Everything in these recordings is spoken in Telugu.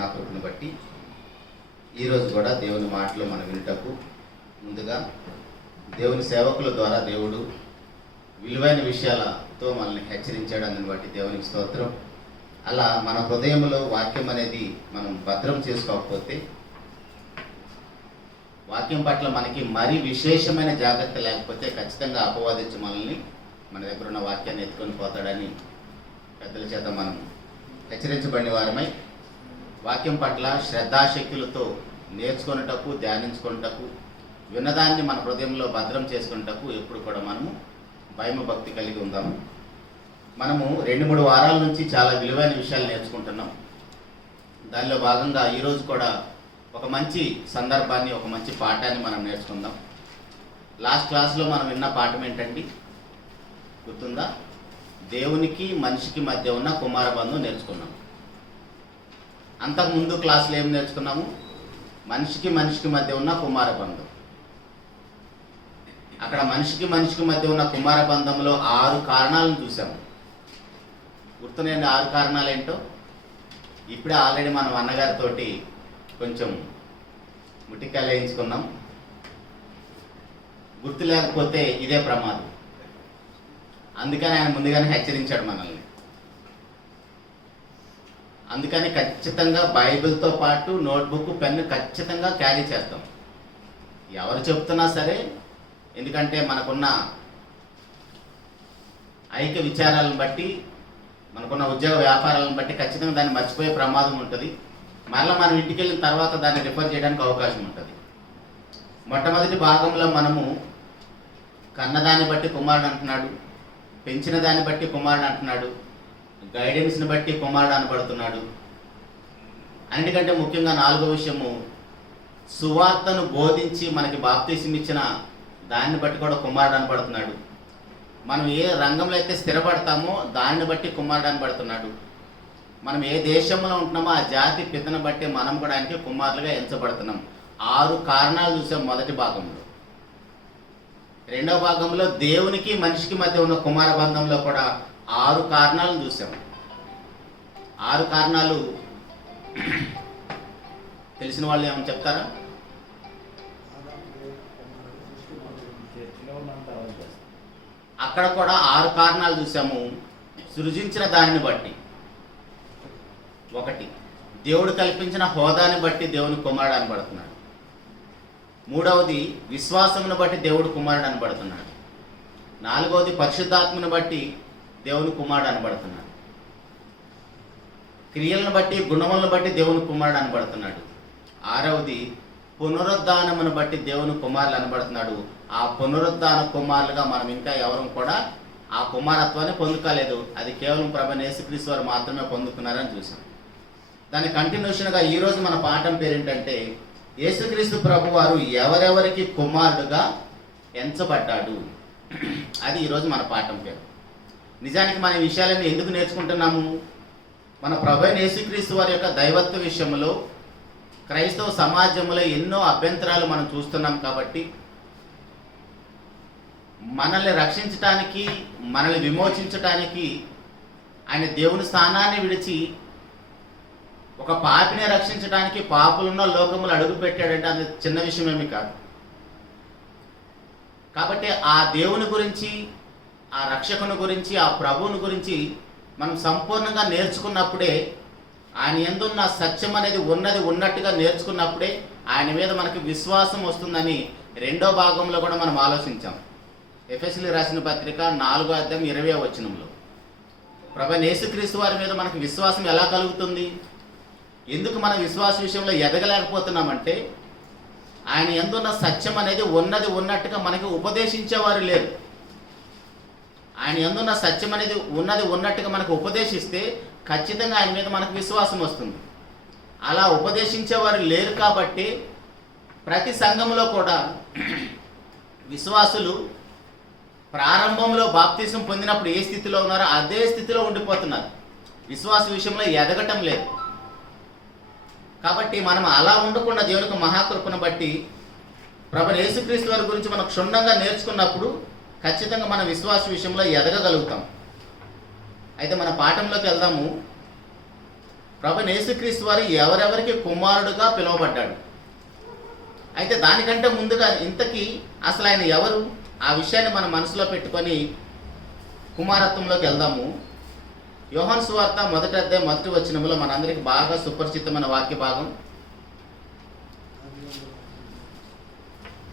మహాకృపను బట్టి ఈరోజు కూడా దేవుని మాటలు మనం వినుటకు ముందుగా దేవుని సేవకుల ద్వారా దేవుడు విలువైన విషయాలతో మనల్ని హెచ్చరించాడు. అందుని బట్టి దేవునికి స్తోత్రం. అలా మన హృదయంలో వాక్యం అనేది మనం భద్రం చేసుకోకపోతే, వాక్యం పట్ల మనకి మరీ విశేషమైన జాగ్రత్త లేకపోతే ఖచ్చితంగా అపవాదించి మనల్ని మన దగ్గర ఉన్న వాక్యాన్ని ఎత్తుకొని పోతాడని పెద్దల చేత మనం హెచ్చరించబడిన వారమై వాక్యం పట్ల శ్రద్ధాశక్తులతో నేర్చుకున్నటకు, ధ్యానించుకున్నటకు, విన్నదాన్ని మన హృదయంలో భద్రం చేసుకున్నటకు ఎప్పుడు కూడా మనము భయము భక్తి కలిగి ఉందాము. మనము 2-3 వారాల నుంచి చాలా విలువైన విషయాలు నేర్చుకుంటున్నాం. దానిలో భాగంగా ఈరోజు కూడా ఒక మంచి సందర్భాన్ని, ఒక మంచి పాఠాన్ని మనం నేర్చుకుందాం. లాస్ట్ క్లాస్లో మనం విన్న పాఠం ఏంటండి, గుర్తుందా? దేవునికి మనిషికి మధ్య ఉన్న కుమార బంధం నేర్చుకున్నాం. అంతకుముందు క్లాసులో ఏం నేర్చుకున్నాము? మనిషికి మధ్య ఉన్న కుమార బంధం. అక్కడ మనిషికి మధ్య ఉన్న కుమార బంధంలో 6 కారణాలను చూసాము. గుర్తున్నాయండి 6 కారణాలు ఏంటో? ఇప్పుడే ఆల్రెడీ మనం అన్నగారితోటి కొంచెం ముట్టికాయలు వేయించుకున్నాం. గుర్తు లేకపోతే ఇదే ప్రమాదం. అందుకని ఆయన ముందుగానే హెచ్చరించాడు మనల్ని. అందుకని ఖచ్చితంగా బైబిల్తో పాటు నోట్బుక్, పెన్ను ఖచ్చితంగా క్యారీ చేస్తాం, ఎవరు చెప్తున్నా సరే. ఎందుకంటే మనకున్న ఐక్య విచారాలను బట్టి, మనకున్న ఉద్యోగ వ్యాపారాలను బట్టి ఖచ్చితంగా దాన్ని మర్చిపోయే ప్రమాదం ఉంటుంది. మరలా మనం ఇంటికి వెళ్ళిన తర్వాత దాన్ని రిఫర్ చేయడానికి అవకాశం ఉంటుంది. మొట్టమొదటి భాగంలో మనము కన్నదాన్ని బట్టి కుమారుడు అంటున్నాడు, పెంచిన దాన్ని బట్టి కుమారుడు అంటున్నాడు, గైడెన్స్ని బట్టి కుమారుడు అనబడుతున్నాడు. అన్నిటికంటే ముఖ్యంగా 4వ విషయము, సువార్తను బోధించి మనకి బాప్తీసం ఇచ్చిన దాన్ని బట్టి కూడా కుమారుడు అనబడుతున్నాడు. మనం ఏ రంగంలో అయితే స్థిరపడతామో దాన్ని బట్టి కుమారుడు అనబడుతున్నాడు. మనం ఏ దేశంలో ఉంటున్నామో ఆ జాతి పితను బట్టి మనం కూడా ఆయనకి కుమారులుగా ఎంచబడుతున్నాం. 6 కారణాలు చూసాం మొదటి భాగంలో. 2వ భాగంలో దేవునికి మనిషికి మధ్య ఉన్న కుమార బంధంలో కూడా 6 కారణాలను చూసాం. 6 కారణాలు తెలిసిన వాళ్ళు ఏమని చెప్తారా? అక్కడ కూడా 6 కారణాలు చూసాము. సృజించిన దానిని బట్టి, 1 దేవుడు కల్పించిన హోదాని బట్టి దేవుని కుమారుడు అనబడుతున్నాడు. 3వది విశ్వాసమును బట్టి దేవుడు కుమారుడు అనబడుతున్నాడు. 4వది పరిశుద్ధాత్మను బట్టి దేవుని కుమారుడు అనబడుతున్నాడు. క్రియలను బట్టి, గుణములను బట్టి దేవుని కుమారుడు అనబడుతున్నాడు. 6వది పునరుద్ధానమును బట్టి దేవుని కుమారులు అనబడుతున్నాడు. ఆ పునరుద్ధాన కుమారులుగా మనం ఇంకా ఎవరు కూడా ఆ కుమారత్వాన్ని పొందుకోలేదు. అది కేవలం ప్రభువైన యేసుక్రీస్తు వారు మాత్రమే పొందుకున్నారని చూసాం. దాని కంటిన్యూషన్గా ఈరోజు మన పాఠం పేరు ఏంటంటే, యేసుక్రీస్తు ప్రభు వారు ఎవరెవరికి కుమారుడుగా ఎంచబడ్డాడు. అది ఈరోజు మన పాఠం పేరు. నిజానికి మన ఈ విషయాలన్నీ ఎందుకు నేర్చుకుంటున్నాము? మన ప్రభువైన యేసుక్రీస్తు వారి యొక్క దైవత్వ విషయంలో క్రైస్తవ సమాజంలో ఎన్నో అభ్యంతరాలు మనం చూస్తున్నాం. కాబట్టి మనల్ని రక్షించటానికి, మనల్ని విమోచించటానికి ఆయన దేవుని స్థానాన్ని విడిచి ఒక పాపిని రక్షించడానికి పాపులున్న లోకములు అడుగు పెట్టాడంటే అది చిన్న విషయమేమి కాదు. కాబట్టి ఆ దేవుని గురించి, ఆ రక్షకుని గురించి, ఆ ప్రభువుని గురించి మనం సంపూర్ణంగా నేర్చుకున్నప్పుడే, ఆయన యందున్న సత్యం అనేది ఉన్నట్టుగా నేర్చుకున్నప్పుడే ఆయన మీద మనకి విశ్వాసం వస్తుందని 2వ భాగంలో కూడా మనం ఆలోచించాం. ఎఫెసీయులకు రాసిన పత్రిక 4వ అధ్యాయం 20వ వచనంలో ప్రభువైన యేసుక్రీస్తు వారి మీద మనకి విశ్వాసం ఎలా కలుగుతుంది? ఎందుకు మన విశ్వాస విషయంలో ఎదగలేకపోతున్నామంటే, ఆయన యందున్న సత్యం అనేది ఉన్నట్టుగా మనకి ఉపదేశించేవారు లేరు. ఆయన యందున్న సత్యం అనేది ఉన్నట్టుగా మనకు ఉపదేశిస్తే ఖచ్చితంగా ఆయన మీద మనకు విశ్వాసం వస్తుంది. అలా ఉపదేశించేవారు లేరు కాబట్టి ప్రతి సంఘంలో కూడా విశ్వాసులు ప్రారంభంలో బాప్తిసం పొందినప్పుడు ఏ స్థితిలో ఉన్నారో అదే స్థితిలో ఉండిపోతున్నారు. విశ్వాస విషయంలో ఎదగటం లేదు. కాబట్టి మనం అలా ఉండకుండా దేవునికి మహాకృపను బట్టి ప్రభువైన యేసుక్రీస్తు వారి గురించి మనం క్షుణ్ణంగా నేర్చుకున్నప్పుడు ఖచ్చితంగా మన విశ్వాస విషయంలో ఎదగగలుగుతాం. అయితే మన పాఠంలోకి వెళ్దాము. ప్రభువైన యేసుక్రీస్తు వారు ఎవరెవరికి కుమారుడుగా పిలువబడ్డాడు. అయితే దానికంటే ముందుగా ఇంతకీ అసలు ఆయన ఎవరు, ఆ విషయాన్ని మనం మనసులో పెట్టుకొని కుమారత్వంలోకి వెళ్దాము. యోహాను సువార్త 1వ అధ్యాయం 1వ వచనంలో మనందరికి బాగా సుపరిచితమైన వాక్య భాగం.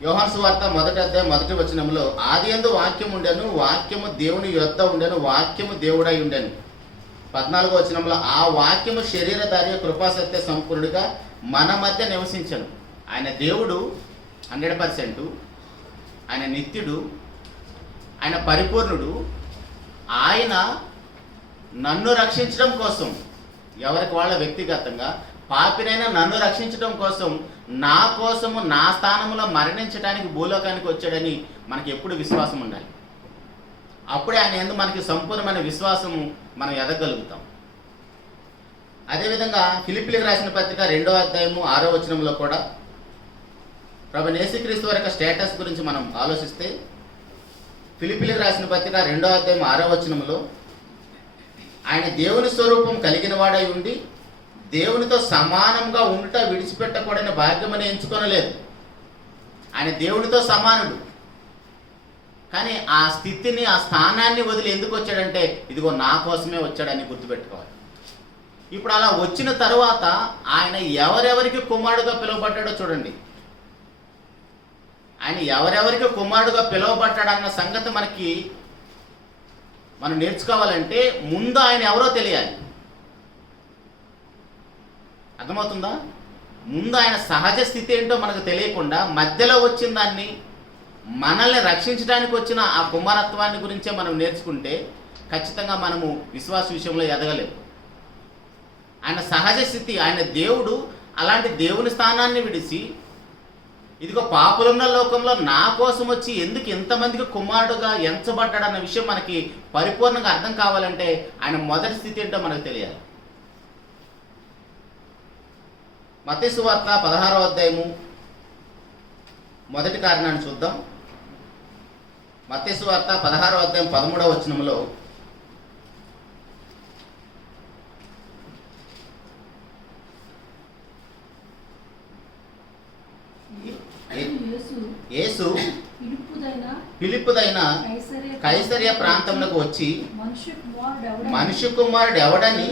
యోహాను సువార్త 1వ అధ్యాయం 1వ వచనంలో, ఆదియందు వాక్యం ఉండెను, వాక్యము దేవుని యొద్ద ఉండెను, వాక్యము దేవుడై ఉండెను. 14వ వచనంలో, ఆ వాక్యము శరీరధారి కృపాసత్య సంపూర్ణుడిగా మన మధ్య నివసించను. ఆయన దేవుడు 100%, ఆయన నిత్యుడు, ఆయన పరిపూర్ణుడు. ఆయన నన్ను రక్షించడం కోసం, ఎవరికి వాళ్ళ వ్యక్తిగతంగా పాపినైనా నన్ను రక్షించడం కోసం, నా కోసము నా స్థానంలో మరణించడానికి భూలోకానికి వచ్చాడని మనకి ఎప్పుడు విశ్వాసం ఉండాలి. అప్పుడే ఆయన యందు మనకి సంపూర్ణమైన విశ్వాసము మనం ఎదగలుగుతాం. అదేవిధంగా ఫిలిప్పీలకు రాసిన పత్రిక 2వ అధ్యాయము 6వ వచనంలో కూడా ప్రభువైన యేసుక్రీస్తు వారి యొక్క స్టేటస్ గురించి మనం ఆలోచిస్తే, ఫిలిప్పీలకు రాసిన పత్రిక 2వ అధ్యాయం 6వ వచనంలో, ఆయన దేవుని స్వరూపం కలిగిన వాడై ఉండి దేవునితో సమానంగా ఉండుట విడిచిపెట్టకూడని భాగ్యమని ఎంచుకొనలేదు. ఆయన దేవునితో సమానుడు, కానీ ఆ స్థితిని, ఆ స్థానాన్ని వదిలి ఎందుకు వచ్చాడంటే, ఇదిగో నా కోసమే వచ్చాడని గుర్తుపెట్టుకోవాలి. ఇప్పుడు అలా వచ్చిన తరువాత ఆయన ఎవరెవరికి కుమారుడుగా పిలువబడ్డాడో చూడండి. ఆయన ఎవరెవరికి కుమారుడుగా పిలువబడ్డాడన్న సంగతి మనం నేర్చుకోవాలంటే ముందు ఆయన ఎవరో తెలియాలి. అర్థమవుతుందా? ముందు ఆయన సహజ స్థితి ఏంటో మనకు తెలియకుండా మధ్యలో వచ్చిన దాన్ని, మనల్ని రక్షించడానికి వచ్చిన ఆ కుమారత్వాన్ని గురించే మనం నేర్చుకుంటే ఖచ్చితంగా మనము విశ్వాస విషయంలో ఎదగలేము. ఆయన సహజ స్థితి, ఆయన దేవుడు, అలాంటి దేవుని స్థానాన్ని విడిచి ఇదిగో పాపులున్న లోకంలో నా కోసం వచ్చి ఎందుకు ఇంతమందికి కుమారుడుగా ఎంచబడ్డాడన్న విషయం మనకి పరిపూర్ణంగా అర్థం కావాలంటే ఆయన మొదటి స్థితి ఏంటో మనకు తెలియాలి. మత్తయి సువార్త 16వ అధ్యాయము మొదటి కారణాన్ని చూద్దాం. మత్తయి సువార్త 16వ అధ్యాయం 13వ వచనంలో, యేసు ఫిలిప్పుదైన కైసరియా ప్రాంతంలోకి వచ్చి మనుష్య కుమారుడు ఎవడని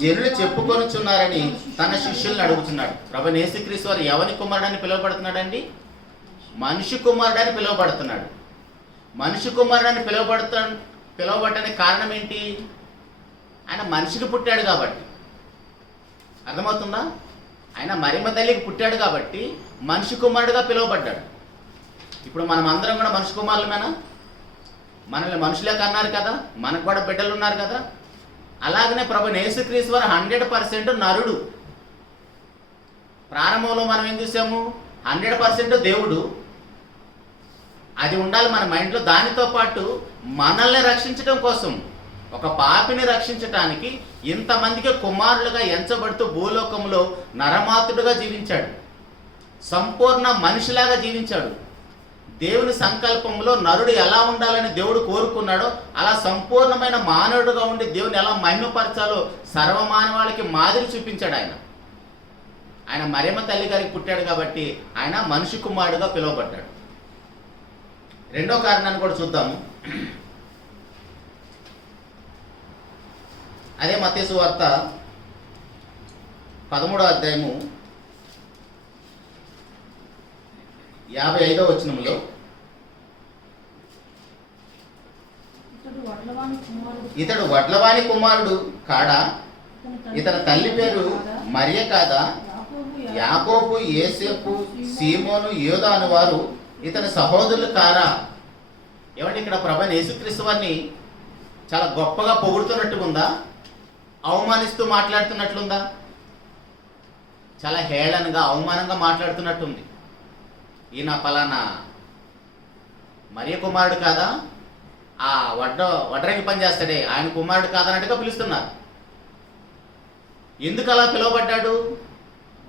జనులు చెప్పుకొనుచున్నారని తన శిష్యుల్ని అడుగుతున్నాడు. ప్రభువైన యేసుక్రీస్తు వారు ఎవరి కుమారుడని పిలువబడుతున్నాడండి? మనుష్య కుమారుడని పిలువబడుతున్నాడు. మనుష్య కుమారుడని పిలువబడటానికి కారణం ఏంటి? ఆయన మనిషికి పుట్టాడు కాబట్టి. అర్థమవుతుందా? ఆయన మరియమ్మ తల్లికి పుట్టాడు కాబట్టి మనిషి కుమారుడుగా పిలువబడ్డాడు. ఇప్పుడు మనం అందరం కూడా మనిషి కుమారులమేనా? మనల్ని మనుషులే కన్నారు కదా, మనకు కూడా బిడ్డలు ఉన్నారు కదా. అలాగనే ప్రభువైన యేసుక్రీస్తు వారు 100% నరుడు. ప్రారంభంలో మనం ఏం చూసాము? 100% దేవుడు. అది ఉండాలి మన మైండ్లో. దానితో పాటు మనల్ని రక్షించడం కోసం, ఒక పాపిని రక్షించటానికి ఇంతమందికి కుమారులుగా ఎంచబడుతూ భూలోకంలో నరమాతుడుగా జీవించాడు. సంపూర్ణ మనిషిలాగా జీవించాడు. దేవుని సంకల్పంలో నరుడు ఎలా ఉండాలని దేవుడు కోరుకున్నాడో అలా సంపూర్ణమైన మానవుడుగా ఉండి దేవుని ఎలా మహిమపరచాలో సర్వమానవాళికి మాదిరి చూపించాడు. ఆయన మరియమ్మ తల్లి గారికి పుట్టాడు కాబట్టి ఆయన మనిషి కుమారుడుగా పిలువబడ్డాడు. రెండో కారణాన్ని కూడా చూద్దాము. అదే మత్తయి సువార్త 13వ అధ్యాయము 55వ వచనంలో, ఇతడు వడ్లవాని కుమారుడు కాడా? ఇతని తల్లి పేరు మరియ కాదా? యాకోబు, యోసేపు, సీమోను, యోదా అను వారు ఇతని సహోదరులు కారా? ఏమంటే ఇక్కడ ప్రభువైన యేసుక్రీస్తు వారిని చాలా గొప్పగా పొగుడుతున్నట్టుగా ఉందా? అవమానిస్తూ మాట్లాడుతున్నట్లుందా? చాలా హేళనగా, అవమానంగా మాట్లాడుతున్నట్టుంది. ఈయన పలానా మరియ కుమారుడు కాదా? ఆ వడ్రంగి పని చేస్తాడే ఆయన కుమారుడు కాదన్నట్టుగా పిలుస్తున్నారు. ఎందుకు అలా పిలువబడ్డాడు?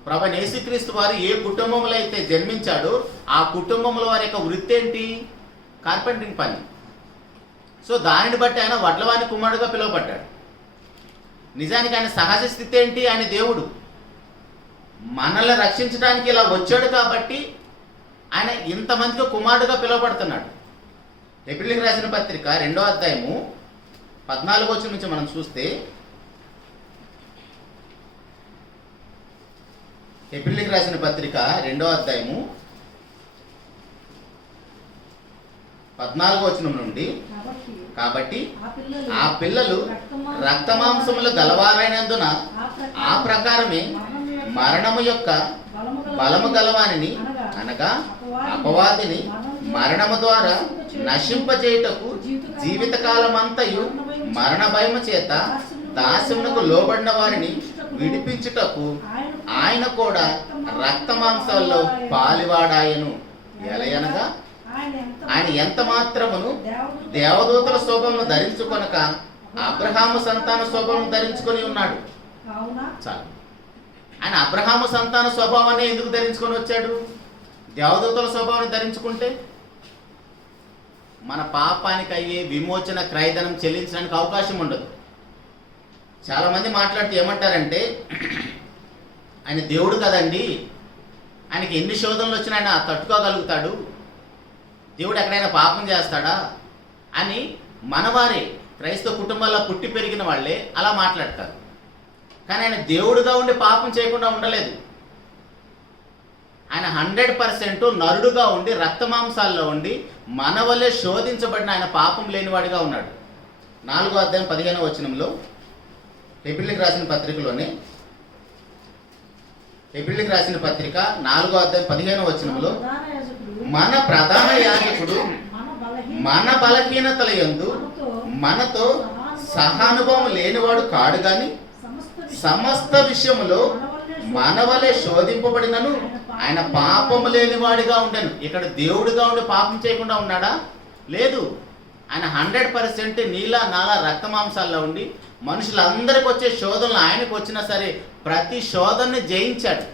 ప్రభువైన యేసుక్రీస్తు వారు ఏ కుటుంబంలో అయితే జన్మించాడో ఆ కుటుంబంలో వారి యొక్క వృత్తి ఏంటి? కార్పెంటరింగ్ పని. సో దానిని బట్టి ఆయన వడ్లవాని కుమారుడుగా పిలువబడ్డాడు. నిజానికి ఆయన సహజ స్థితి ఏంటి? ఆయన దేవుడు మనల్ని రక్షించడానికి ఇలా వచ్చాడు కాబట్టి ఆయన ఇంతమందికి కుమారుడుగా పిలువబడుతున్నాడు. హెబ్రీయులకు రాసిన పత్రిక 2వ అధ్యాయము 14వ వచనం నుంచి మనం చూస్తే, హెబ్రీయులకు రాసిన పత్రిక 2వ అధ్యాయము 14వ వచనం నుండి, కాబట్టి ఆ పిల్లలు రక్తమాంసములు గలవారైనందున ఆ ప్రకారమే మరణము యొక్క బలము గలవానిని అనగా అపవాదిని మరణము ద్వారా నశింపజేయుటకు జీవితకాలమంతయు మరణ భయము చేత దాస్యమునకు లోబడిన వారిని విడిపించుటకు ఆయన కూడా రక్తమాంసాల్లో పాలివాడాయను. ఎలయనగా ఆయన ఎంత మాత్రమును దేవదూతల శోభమును ధరించుకొనక అబ్రహాము సంతాన శోభమును ధరించుకొని ఉన్నాడు. చాలు. ఆయన అబ్రహాము సంతాన స్వభావాన్ని ఎందుకు ధరించుకొని వచ్చాడు? దేవదూతల స్వభావాన్ని ధరించుకుంటే మన పాపానికి అయ్యే విమోచన క్రయధనం చెల్లించడానికి అవకాశం ఉండదు. చాలామంది మాట్లాడితే ఏమంటారంటే, ఆయన దేవుడు కదండి, ఆయనకి ఎన్ని శోధనలు వచ్చినా ఆయన తట్టుకోగలుగుతాడు, దేవుడు ఎక్కడైనా పాపం చేస్తాడా అని మనవారే క్రైస్తవ కుటుంబాల్లో పుట్టి పెరిగిన వాళ్ళే అలా మాట్లాడతారు. కానీ ఆయన దేవుడుగా ఉండి పాపం చేయకుండా ఉండలేదు. ఆయన 100% నరుడుగా ఉండి రక్తమాంసాల్లో ఉండి మన వల్లే శోధించబడిన ఆయన పాపం లేనివాడిగా ఉన్నాడు. 4వ అధ్యాయం 15వ వచనంలో హెబ్రీయులకు రాసిన పత్రికలోనే, హెబ్రీయులకు రాసిన పత్రిక 4వ అధ్యాయం 15వ వచనంలో, మన ప్రధాన యాజకుడు మన బలహీనతల యందు మనతో సహానుభవం లేనివాడు కాడు గాని సమస్త విషయములో మన వలె శోధింపబడినను ఆయన పాపము లేనివాడిగా ఉండెను. ఇక్కడ దేవుడిగా ఉండి పాపం చేయకుండా ఉన్నాడా? లేదు. ఆయన 100% నీలా నాలా రక్తమాంసాల్లో ఉండి మనుషులందరికి వచ్చే శోధనలు ఆయనకు వచ్చినా సరే ప్రతి శోధనని జయించాడు.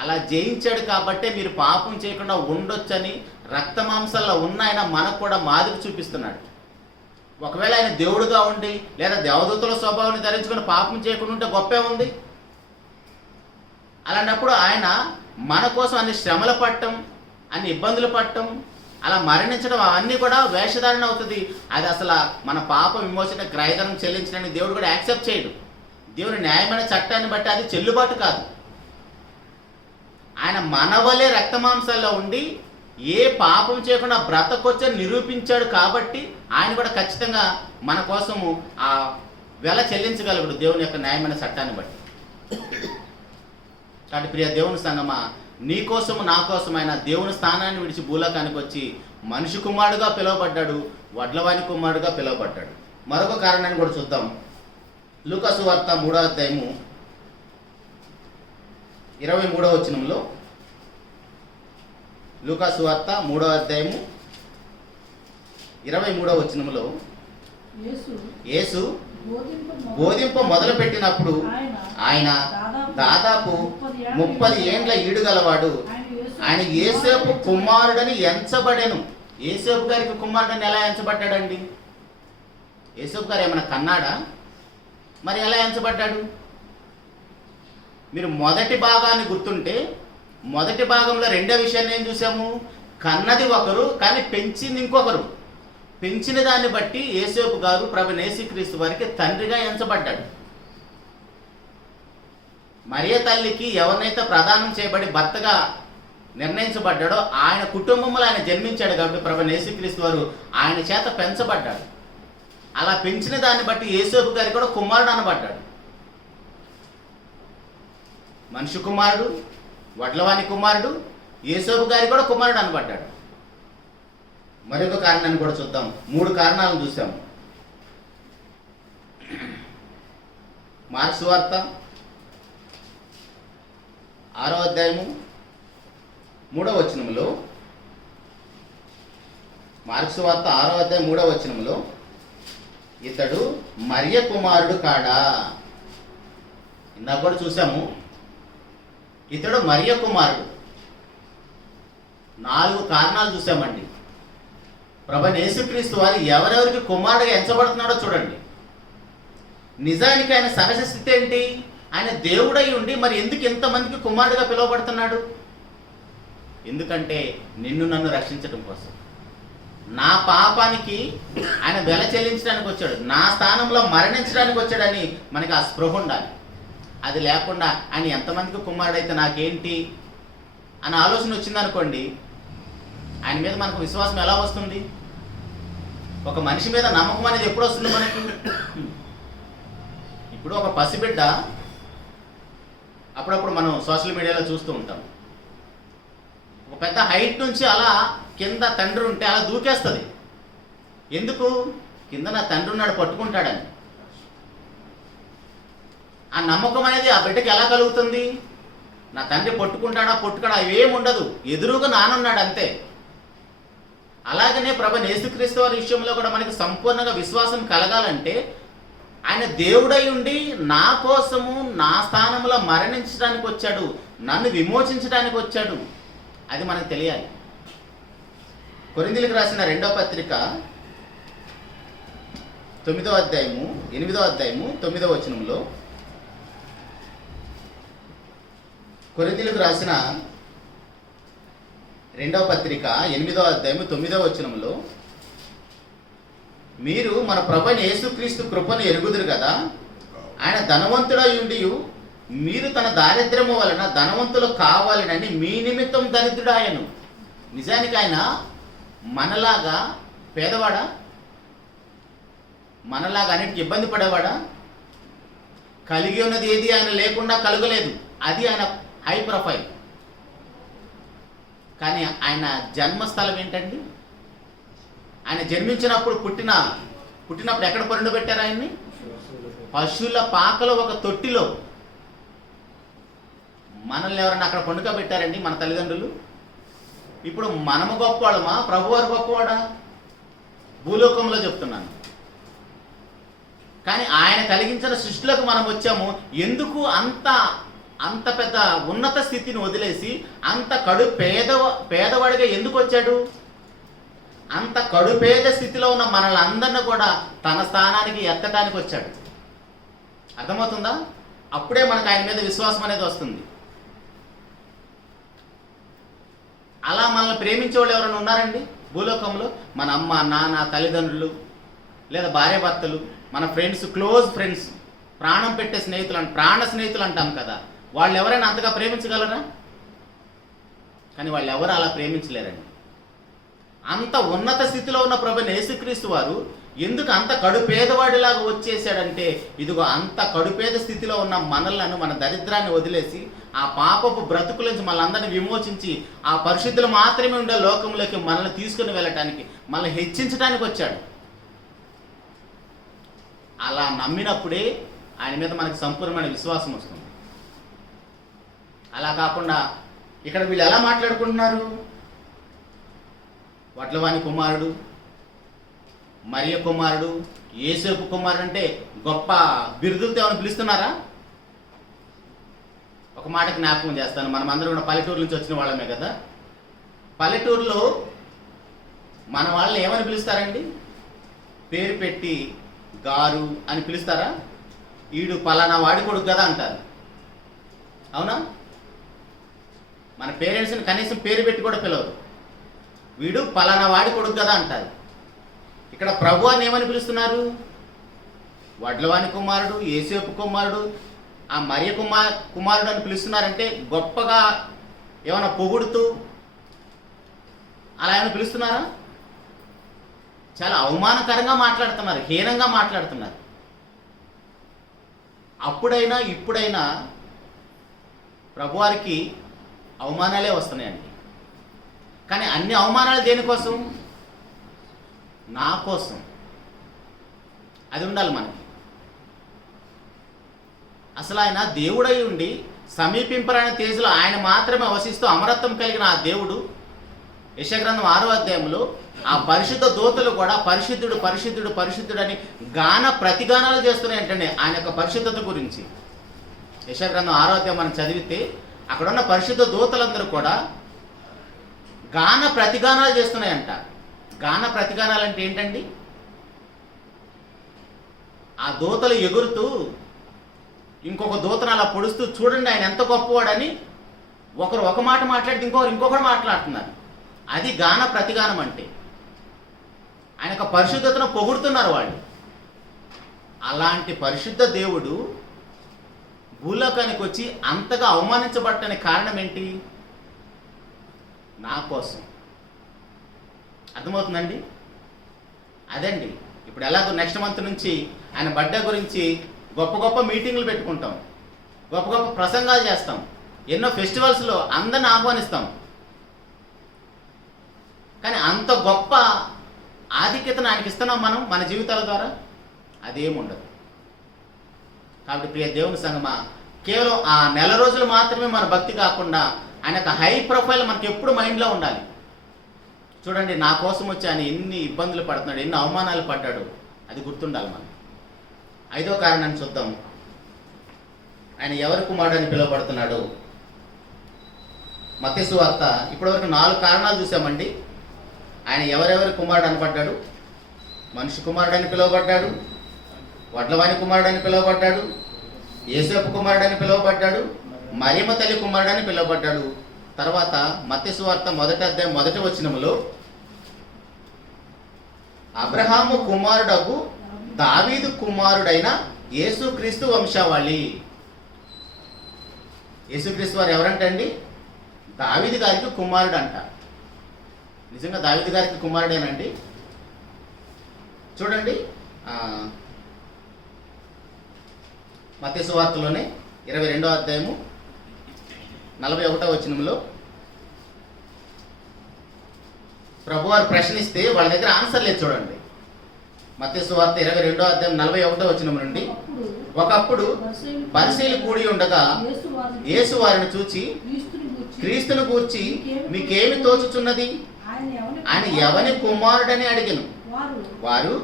అలా జయించాడు కాబట్టే మీరు పాపం చేయకుండా ఉండొచ్చని రక్తమాంసాల్లో ఉన్న ఆయన మనకు కూడా మాదిరి చూపిస్తున్నాడు. ఒకవేళ ఆయన దేవుడుగా ఉండి లేదా దేవదూతల స్వభావాన్ని ధరించుకొని పాపం చేయకుండా ఉంటే గొప్పే ఉంది. అలాంటప్పుడు ఆయన మన కోసం అన్ని శ్రమలు పడటం, అన్ని ఇబ్బందులు పడటం, అలా మరణించడం అవన్నీ కూడా వేషధారణ అవుతుంది. అది అసలు మన పాప విమోచన క్రయధనం చెల్లించడానికి దేవుడు కూడా యాక్సెప్ట్ చేయడు. దేవుని న్యాయమైన చట్టాన్ని బట్టి అది చెల్లుబాటు కాదు. ఆయన మనవలే రక్తమాంసాల్లో ఉండి ఏ పాపం చేయకుండా బ్రతకొచ్చని నిరూపించాడు కాబట్టి ఆయన కూడా ఖచ్చితంగా మన కోసము ఆ వెల చెల్లించగలడు దేవుని యొక్క న్యాయమైన చట్టాన్ని బట్టి. కాబట్టి ప్రియ దేవుని సంగమా, నీ కోసము నా కోసమైన దేవుని స్థానాన్ని విడిచి భూలోకానికి వచ్చి మనిషి కుమారుడుగా పిలువబడ్డాడు, వడ్లవాని కుమారుడుగా పిలువబడ్డాడు. మరొక కారణాన్ని కూడా చూద్దాం. లూకా సువార్త 3వ అధ్యాయము 23వ వచనంలో, లూకా సువార్త 3వ అధ్యాయము 23వ వచనంలో, యేసు బోధింప మొదలు పెట్టినప్పుడు ఆయన దాదాపు 30 ఏండ్ల ఈడు గలవాడు. ఆయన యేసేపు కుమారుడని ఎంచబడెను. యేసేపు గారికి కుమారుడని ఎలా ఎంచబడ్డాడండి? యేసేపు గారు ఏమైనా కన్నాడా? మరి ఎలా ఎంచబడ్డాడు? మీరు మొదటి భాగాన్ని గుర్తుంటే, మొదటి భాగంలో రెండో విషయాన్ని ఏం చూసాము? కన్నది ఒకరు కానీ పెంచింది ఇంకొకరు. పెంచిన దాన్ని బట్టి యేసేపు గారు ప్రభువైన యేసుక్రీస్తు వారికి తండ్రిగా ఎంచబడ్డాడు. మరియ తల్లికి ఎవరినైతే ప్రదానం చేయబడి భర్తగా నిర్ణయించబడ్డాడో ఆయన కుటుంబంలో ఆయన జన్మించాడు కాబట్టి ప్రభువైన యేసుక్రీస్తు వారు ఆయన చేత పెంచబడ్డాడు. అలా పెంచిన దాన్ని బట్టి యేసేపు గారికి కూడా కుమారుడు అనబడ్డాడు. మనిషి కుమారుడు, వడ్లవాని కుమారుడు, యేసేపు గారికి కూడా కుమారుడు అనబడ్డాడు. మరొక కారణాన్ని కూడా చూద్దాం. 3 కారణాలను చూసాము. మార్కు సువార్త 6వ అధ్యాయము 3వ వచనంలో, మార్కు సువార్త 6వ అధ్యాయం 3వ వచనంలో, ఇతడు మరియ కుమారుడు కాడా? ఇందాక కూడా చూసాము. ఇతడు మరియ కుమారుడు. 4 కారణాలు చూసామండి. ప్రభువైన యేసుక్రీస్తు వారు ఎవరెవరికి కుమారుడుగా ఎంచబడుతున్నాడో చూడండి. నిజానికి ఆయన సహజ స్థితి ఏంటి? ఆయన దేవుడై ఉండి మరి ఎందుకు ఎంతమందికి కుమారుడిగా పిలువబడుతున్నాడు? ఎందుకంటే నిన్ను నన్ను రక్షించడం కోసం, నా పాపానికి ఆయన వెల చెల్లించడానికి వచ్చాడు, నా స్థానంలో మరణించడానికి వచ్చాడని మనకి ఆ స్పృహ ఉండాలి. అది లేకుండా ఆయన ఎంతమందికి కుమారుడైతే నాకేంటి అన్న ఆలోచన వచ్చిందనుకోండి, ఆయన మీద మనకు విశ్వాసం ఎలా వస్తుంది? ఒక మనిషి మీద నమ్మకం అనేది ఎప్పుడు వస్తుంది మనకి? ఇప్పుడు ఒక పసిబిడ్డ అప్పుడప్పుడు మనం సోషల్ మీడియాలో చూస్తూ ఉంటాం, ఒక పెద్ద హైట్ నుంచి అలా కింద తండ్రి ఉంటే అలా దూకేస్తుంది. ఎందుకు? కింద నా తండ్రి ఉన్నాడు, పట్టుకుంటాడని. ఆ నమ్మకం అనేది ఆ బిడ్డకి ఎలా కలుగుతుంది? నా తండ్రి పట్టుకుంటాడా పట్టుకాడా అవేం ఉండదు, ఎదురుగా నానున్నాడు అంతే. అలాగనే ప్రభు యేసుక్రీస్తు వారి విషయంలో కూడా మనకి సంపూర్ణంగా విశ్వాసం కలగాలంటే ఆయన దేవుడై ఉండి నా కోసము నా స్థానంలో మరణించడానికి వచ్చాడు, నన్ను విమోచించడానికి వచ్చాడు, అది మనకు తెలియాలి. కొరింథీయులకు రాసిన 2వ పత్రిక 9వ అధ్యాయము 8వ అధ్యాయము 9వ వచనంలో, కొరింథీయులకు రాసిన 2వ పత్రిక 8వ అధ్యాయము 9వ వచనంలో, మీరు మన ప్రభువైన యేసుక్రీస్తు కృపను ఎరుగుదురు కదా, ఆయన ధనవంతుడై ఉండి మీరు తన దారిద్ర్యము వలన ధనవంతులు కావాలని మీ నిమిత్తం దరిద్రుడాయను. నిజానికి ఆయన మనలాగా పేదవాడా? మనలాగా అన్నిటికీ ఇబ్బంది పడేవాడా? కలిగి ఉన్నది ఏది ఆయన లేకుండా కలగలేదు, అది ఆయన హై ప్రొఫైల్. కానీ ఆయన జన్మస్థలం ఏంటండి? ఆయన జన్మించినప్పుడు పుట్టినప్పుడు ఎక్కడ పరుండు పెట్టారు ఆయన్ని? పశువుల పాకలో ఒక తొట్టిలో. మనల్ని ఎవరన్నా అక్కడ పండుగ పెట్టారండి మన తల్లిదండ్రులు? ఇప్పుడు మనము గొప్పవాళ్ళమా, ప్రభువారు గొప్పవాడా? భూలోకంలో చెప్తున్నాను. కానీ ఆయన కలిగించిన సృష్టిలోకి మనం వచ్చాము. ఎందుకు అంత పెద్ద ఉన్నత స్థితిని వదిలేసి అంత పేదవాడిగా ఎందుకు వచ్చాడు? అంత కడుపేద స్థితిలో ఉన్న మనల్ని అందరినీ కూడా తన స్థానానికి ఎత్తడానికి వచ్చాడు. అర్థమవుతుందా? అప్పుడే మనకు ఆయన మీద విశ్వాసం అనేది వస్తుంది. అలా మనల్ని ప్రేమించే వాళ్ళు ఎవరైనా ఉన్నారండి భూలోకంలో? మన అమ్మ నాన్న తల్లిదండ్రులు, లేదా భార్యాభర్తలు, మన ఫ్రెండ్స్, క్లోజ్ ఫ్రెండ్స్, ప్రాణం పెట్టే స్నేహితులు, ప్రాణ స్నేహితులు అంటాం కదా, వాళ్ళు ఎవరైనా అంతగా ప్రేమించగలరా? కానీ వాళ్ళు ఎవరు అలా ప్రేమించలేరండి. అంత ఉన్నత స్థితిలో ఉన్న ప్రభువైన యేసుక్రీస్తు వారు ఎందుకు అంత కడుపేదవాడిలాగా వచ్చేసాడంటే, ఇదిగో అంత కడుపేద స్థితిలో ఉన్న మనలను, మన దరిద్రాన్ని వదిలేసి ఆ పాపపు బ్రతుకుల నుంచి మనల్ని విమోచించి ఆ పరిశుద్ధులు మాత్రమే ఉండే లోకంలోకి మనల్ని తీసుకుని వెళ్ళటానికి, మనల్ని హెచ్చించడానికి వచ్చాడు. అలా నమ్మినప్పుడే ఆయన మీద మనకు సంపూర్ణమైన విశ్వాసం వస్తుంది. అలా కాకుండా ఇక్కడ వీళ్ళు ఎలా మాట్లాడుకుంటున్నారు? వడ్లవాని కుమారుడు, మరియ కుమారుడు, యేసేపు కుమారుడు అంటే గొప్ప బిరుదులతో ఏమైనా పిలుస్తున్నారా? ఒక మాట జ్ఞాపకం చేస్తాను. మనం అందరం కూడా పల్లెటూరు నుంచి వచ్చిన వాళ్ళమే కదా. పల్లెటూరులో మన వాళ్ళని ఏమని పిలుస్తారండి? పేరు పెట్టి గారు అని పిలుస్తారా? ఈడు పలానా వాడి కొడుకు కదా అంటారు, అవునా? మన పేరెంట్స్ని కనీసం పేరు పెట్టి కూడా పిలవరు. వీడు పలానా వాడి కొడుకు కదా అంటారు. ఇక్కడ ప్రభు అని ఏమని పిలుస్తున్నారు? వడ్లవాని కుమారుడు, యేసేపు కుమారుడు, ఆ మరియ కుమారుడు అని పిలుస్తున్నారంటే గొప్పగా ఏమైనా పొగుడుతూ అలా ఏమైనా పిలుస్తున్నారా? చాలా అవమానకరంగా మాట్లాడుతున్నారు, హీనంగా మాట్లాడుతున్నారు. అప్పుడైనా ఇప్పుడైనా ప్రభువారికి అవమానాలే వస్తున్నాయండి. కానీ అన్ని అవమానాలు దేనికోసం? నా కోసం. అది ఉండాలి మనకి. అసలు ఆయన దేవుడై ఉండి సమీపింపరాని తేజులో ఆయన మాత్రమే వసిస్తూ అమరత్వం కలిగిన ఆ దేవుడు యెషయా గ్రంథం 6వ అధ్యాయంలో ఆ పరిశుద్ధ దూతలు కూడా పరిశుద్ధుడు పరిశుద్ధుడు పరిశుద్ధుడు అని ప్రతిగానాలు చేస్తున్నాయి ఏంటండి ఆయన యొక్క పరిశుద్ధత గురించి. యెషయా గ్రంథం 6వ అధ్యాయం మనం చదివితే అక్కడ ఉన్న పరిశుద్ధ దూతలందరూ కూడా ప్రతిగానాలు చేస్తున్నాయంట. ప్రతిగానాలు అంటే ఏంటండి? ఆ దూతలు ఎగురుతూ ఇంకొక దూతను అలా పొడుస్తూ చూడండి ఆయన ఎంత గొప్పవాడని ఒకరు ఒక మాట మాట్లాడితే ఇంకొకరు మాట్లాడుతున్నారు. అది గాన ప్రతిగానం అంటే. ఆయన యొక్క పరిశుద్ధతను పొగుడుతున్నారు వాళ్ళు. అలాంటి పరిశుద్ధ దేవుడు భూలోకానికి వచ్చి అంతగా అవమానించబడటానికి కారణం ఏంటి? నా కోసం. అర్థమవుతుందండి? అదండి. ఇప్పుడు ఎలాగో నెక్స్ట్ మంత్ నుంచి ఆయన బర్త్డే గురించి గొప్ప గొప్ప మీటింగ్లు పెట్టుకుంటాం, గొప్ప గొప్ప ప్రసంగాలు చేస్తాం, ఎన్నో ఫెస్టివల్స్లో అందరిని ఆహ్వానిస్తాం. కానీ అంత గొప్ప ఆధిక్యతను ఆయనకి ఇస్తున్నాం మనం మన జీవితాల ద్వారా? అదేముండదు. కాబట్టి ప్రియ దేవుని సంగమా, కేవలం ఆ నెల రోజులు మాత్రమే మన భక్తి కాకుండా ఆయన యొక్క హై ప్రొఫైల్ మనకి ఎప్పుడు మైండ్లో ఉండాలి. చూడండి, నా కోసం వచ్చి ఆయన ఎన్ని ఇబ్బందులు పడుతున్నాడు, ఎన్ని అవమానాలు పడ్డాడు, అది గుర్తుండాలి మనం. 5వ కారణాన్ని చూద్దాం. ఆయన ఎవరి కుమారుడు అని పిలువబడుతున్నాడు? మత్తయి సువార్త. ఇప్పటివరకు 4 కారణాలు చూసామండి. ఆయన ఎవరెవరి కుమారుడు అనబడ్డాడు? మనిషి కుమారుడు అని పిలువబడ్డాడు, వడ్లవాని కుమారుడు అని పిలువబడ్డాడు, యేసేపు కుమారుడు అని పిలువబడ్డాడు, మరియమ్మ తల్లి కుమారుడు అని పిలువబడ్డాడు. తర్వాత మత్తయి సువార్త 1వ అధ్యాయం 1వ వచనములో అబ్రహాము కుమారుడగు దావీదు కుమారుడైన యేసుక్రీస్తు వంశావళి. యేసుక్రీస్తు వారు ఎవరంటండి? దావీదు గారికి కుమారుడు అంట. నిజంగా దావీదు గారికి కుమారుడేనండి? చూడండి, మత్తయి సువార్తలోనే 22వ అధ్యాయము 41వ వచనంలో ప్రభువారు ప్రశ్నిస్తే వాళ్ళ దగ్గర ఆన్సర్ లేదు. చూడండి, మత్తయి సువార్త 22వ అధ్యాయం 41వ వచనం నుండి, ఒకప్పుడు పరిసయ్యులు కూడి ఉండగా యేసు వారిని చూచి క్రీస్తును గూర్చి మీకేమి తోచుచున్నది? ఆయన ఎవని కుమారుడని అడిగెను. వారు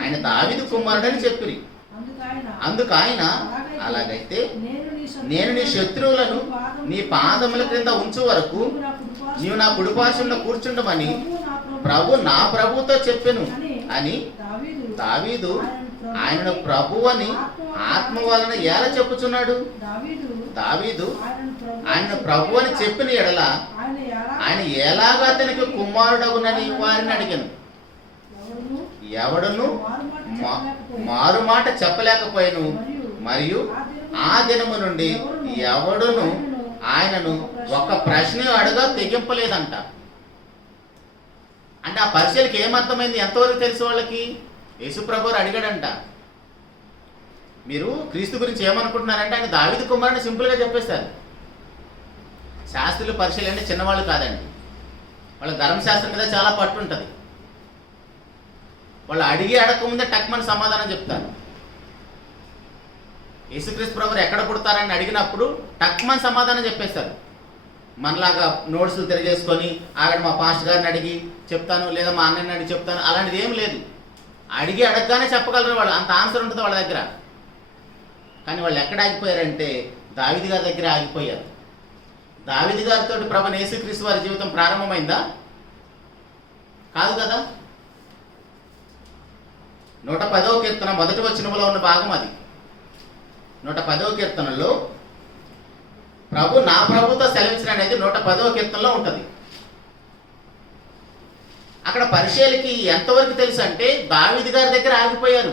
ఆయన దావీదు కుమారుడని చెప్పిరి. అందుకు ఆయన, అలాగైతే నేను నీ శత్రువులను నీ పాదముల క్రింద ఉంచు వరకు నీవు నా కుడిపార్శ్వంలో కూర్చుండమని ప్రభు నా ప్రభుతో చెప్పెను అని దావీదు ఆయనను ప్రభు అని ఆత్మ వలన ఎలా చెప్పుచున్నాడు? దావీదు ఆయనను ప్రభు అని చెప్పిన ఎడల ఆయన ఎలాగా అతనికి కుమారుడగునని వారిని అడిగాను. ఎవడును మారు మాట చెప్పలేకపోయాను, మరియు ఆ దినము నుండి ఎవడును ఆయనను ఒక్క ప్రశ్న అడగా తెగింపలేదంట. అంటే ఆ పరిచయలకి ఏమర్థమైంది? ఎంతవరకు తెలుసు వాళ్ళకి? యేసుప్రభు అడిగాడంట, మీరు క్రీస్తు గురించి ఏమనుకుంటున్నారంటే ఆయన దావీదు కుమారుని సింపుల్గా చెప్పేస్తారు. శాస్త్రులు పరిచయలు అంటే చిన్నవాళ్ళు కాదండి. వాళ్ళ ధర్మశాస్త్రం మీద చాలా పట్టు ఉంటుంది. వాళ్ళు అడగకముందే టక్మని సమాధానం చెప్తారు. యేసుక్రీస్తు ప్రభు ఎక్కడ పుడతారని అడిగినప్పుడు టక్మని సమాధానం చెప్పేస్తారు. మనలాగా నోట్స్లు తిరిగేసుకొని ఆగడ మా పాస్టర్ గారిని అడిగి చెప్తాను, లేదా మా అన్నని అడిగి చెప్తాను, అలాంటిది ఏం లేదు. అడగగానే చెప్పగలరు వాళ్ళు, అంత ఆన్సర్ ఉంటుంది వాళ్ళ దగ్గర. కానీ వాళ్ళు ఎక్కడ ఆగిపోయారంటే దావీదు గారి దగ్గర ఆగిపోయారు. దావీదు గారితో ప్రభువైన యేసుక్రీస్తు వారి జీవితం ప్రారంభమైందా? కాదు కదా. 110వ కీర్తన 1వ వచనములో ఉన్న భాగం అది. 110వ కీర్తనలో ప్రభు నా ప్రభుతో సెలవించిన అనేది 110వ కీర్తనలో ఉంటుంది. అక్కడ పరిచయలకి ఎంతవరకు తెలుసు అంటే దావీదు గారి దగ్గర ఆగిపోయారు.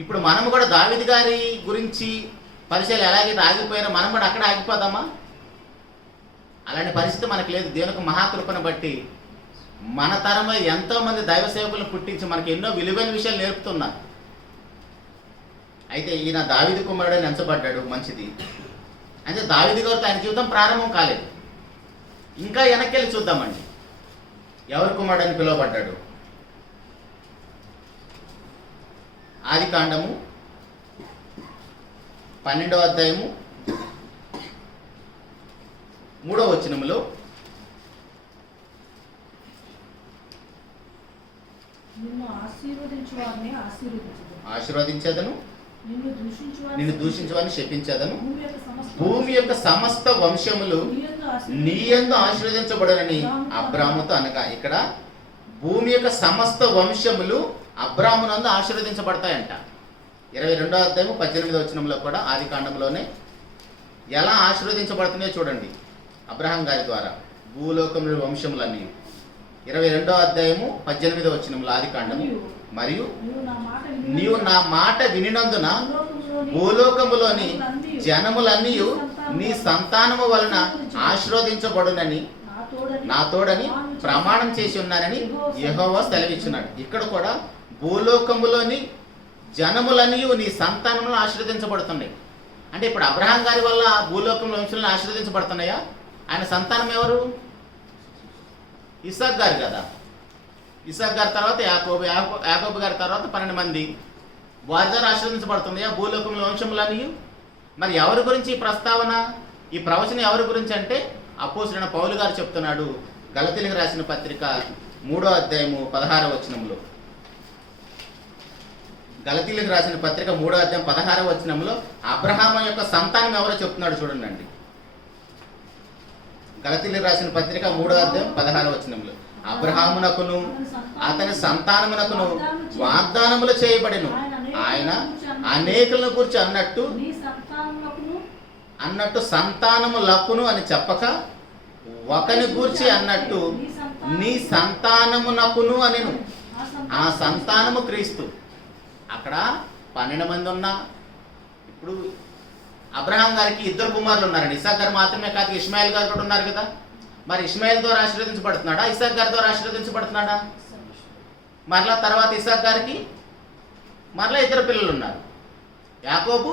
ఇప్పుడు మనము కూడా దావీదు గారి గురించి పరిచయాలు ఎలాగైతే ఆగిపోయారో మనం కూడా అక్కడ ఆగిపోదామా? అలాంటి పరిస్థితి మనకు లేదు. దేవునికి మహాకృపను బట్టి మన తరంలో ఎంతోమంది దైవ సేవకులను పుట్టించి మనకి ఎన్నో విలువైన విషయాలు నేర్పుతున్నారు. అయితే ఈయన దావీదు కుమారుడని ఎంచబడ్డాడు, మంచిది. అంటే దావీదు గారితో ఆయన జీవితం ప్రారంభం కాలేదు. ఇంకా వెనక్కి వెళ్ళి చూద్దామండి, ఎవరి కుమారుడని పిలువబడ్డాడు? ఆదికాండము 12వ అధ్యాయము 3వ వచనములో ఆశీర్వదించేదను, నిన్ను దూషించువారిని శపించేదను, భూమి యొక్క సమస్త వంశములు నీ యందు ఆశీర్వదించబడనని అబ్రాహాముతో అనగా, ఇక్కడ భూమి యొక్క సమస్త వంశములు అబ్రాహామునందు ఆశీర్వదించబడతాయంట. 22వ అధ్యాయం 18వ వచనంలో కూడా ఆది కాండంలోనే ఎలా ఆశీర్వదించబడుతున్నాయో చూడండి. అబ్రహాం గారి ద్వారా భూలోకంలో వంశములన్నీ. 22వ అధ్యాయము 18వ వచనంలో ఆది కాండము, మరియు నీవు నా మాట వినినందున భూలోకములోని జనములన్నీ నీ సంతానము వలన ఆశీర్వదించబడునని నా తోడని ప్రమాణం చేసి ఉన్నానని యెహోవా సెలవిచ్చున్నాడు. ఇక్కడ కూడా భూలోకములోని జనములన్నీ నీ సంతానంలో ఆశీర్వదించబడుతున్నాయి. అంటే ఇప్పుడు అబ్రహాం గారి వల్ల భూలోకంలో వంశంలో ఆశీర్వదించబడుతున్నాయా? ఆయన సంతానం ఎవరు? ఇస్సాకు గారు కదా. ఇస్సాకు గారి తర్వాత యాకోబు, యాకోబు గారి తర్వాత 12 మంది. వారి ద్వారా ఆశీర్వదించబడుతున్నాయా భూలోకంలో వంశములన్నీ? మరి ఎవరి గురించి ఈ ప్రస్తావన, ఈ ప్రవచనం ఎవరి గురించి అంటే అపోస్తలుడైన పౌలు గారు చెప్తున్నాడు గలతీయులకు రాసిన పత్రిక 3వ అధ్యాయము 16వ వచనంలో. గలతీయులకు రాసిన పత్రిక 3వ అధ్యాయం 16వ వచనంలో అబ్రహాము యొక్క సంతానం ఎవరో చెప్తున్నాడు చూడండి. గలతీయులకు రాసిన పత్రిక 3వ అధ్యాయం 16వ వచనంలో అబ్రహామునకును అతని సంతానమునకును వాగ్దానములు చేయబడెను. ఆయన అనేకులను గురించి అన్నట్టు సంతానములకును అని చెప్పక ఒకని గూర్చి అన్నట్టు నీ సంతానమునకును అనెను. ఆ సంతానము క్రీస్తు. అక్కడ 12 మంది ఉన్నా ఇప్పుడు అబ్రహాం గారికి 2 కుమారులు ఉన్నారండి. ఇస్సాకు గారు మాత్రమే కాదు, ఇష్మాయిల్ గారు కూడా ఉన్నారు కదా. మరి ఇష్మాయిల్ ద్వారా ఆశీర్వదించబడుతున్నాడా? ఇస్సాకు గారి ద్వారా ఆశీర్వదించబడుతున్నాడా? మరలా తర్వాత ఇస్సాకు గారికి మరలా 2 పిల్లలు ఉన్నారు, యాకోబు,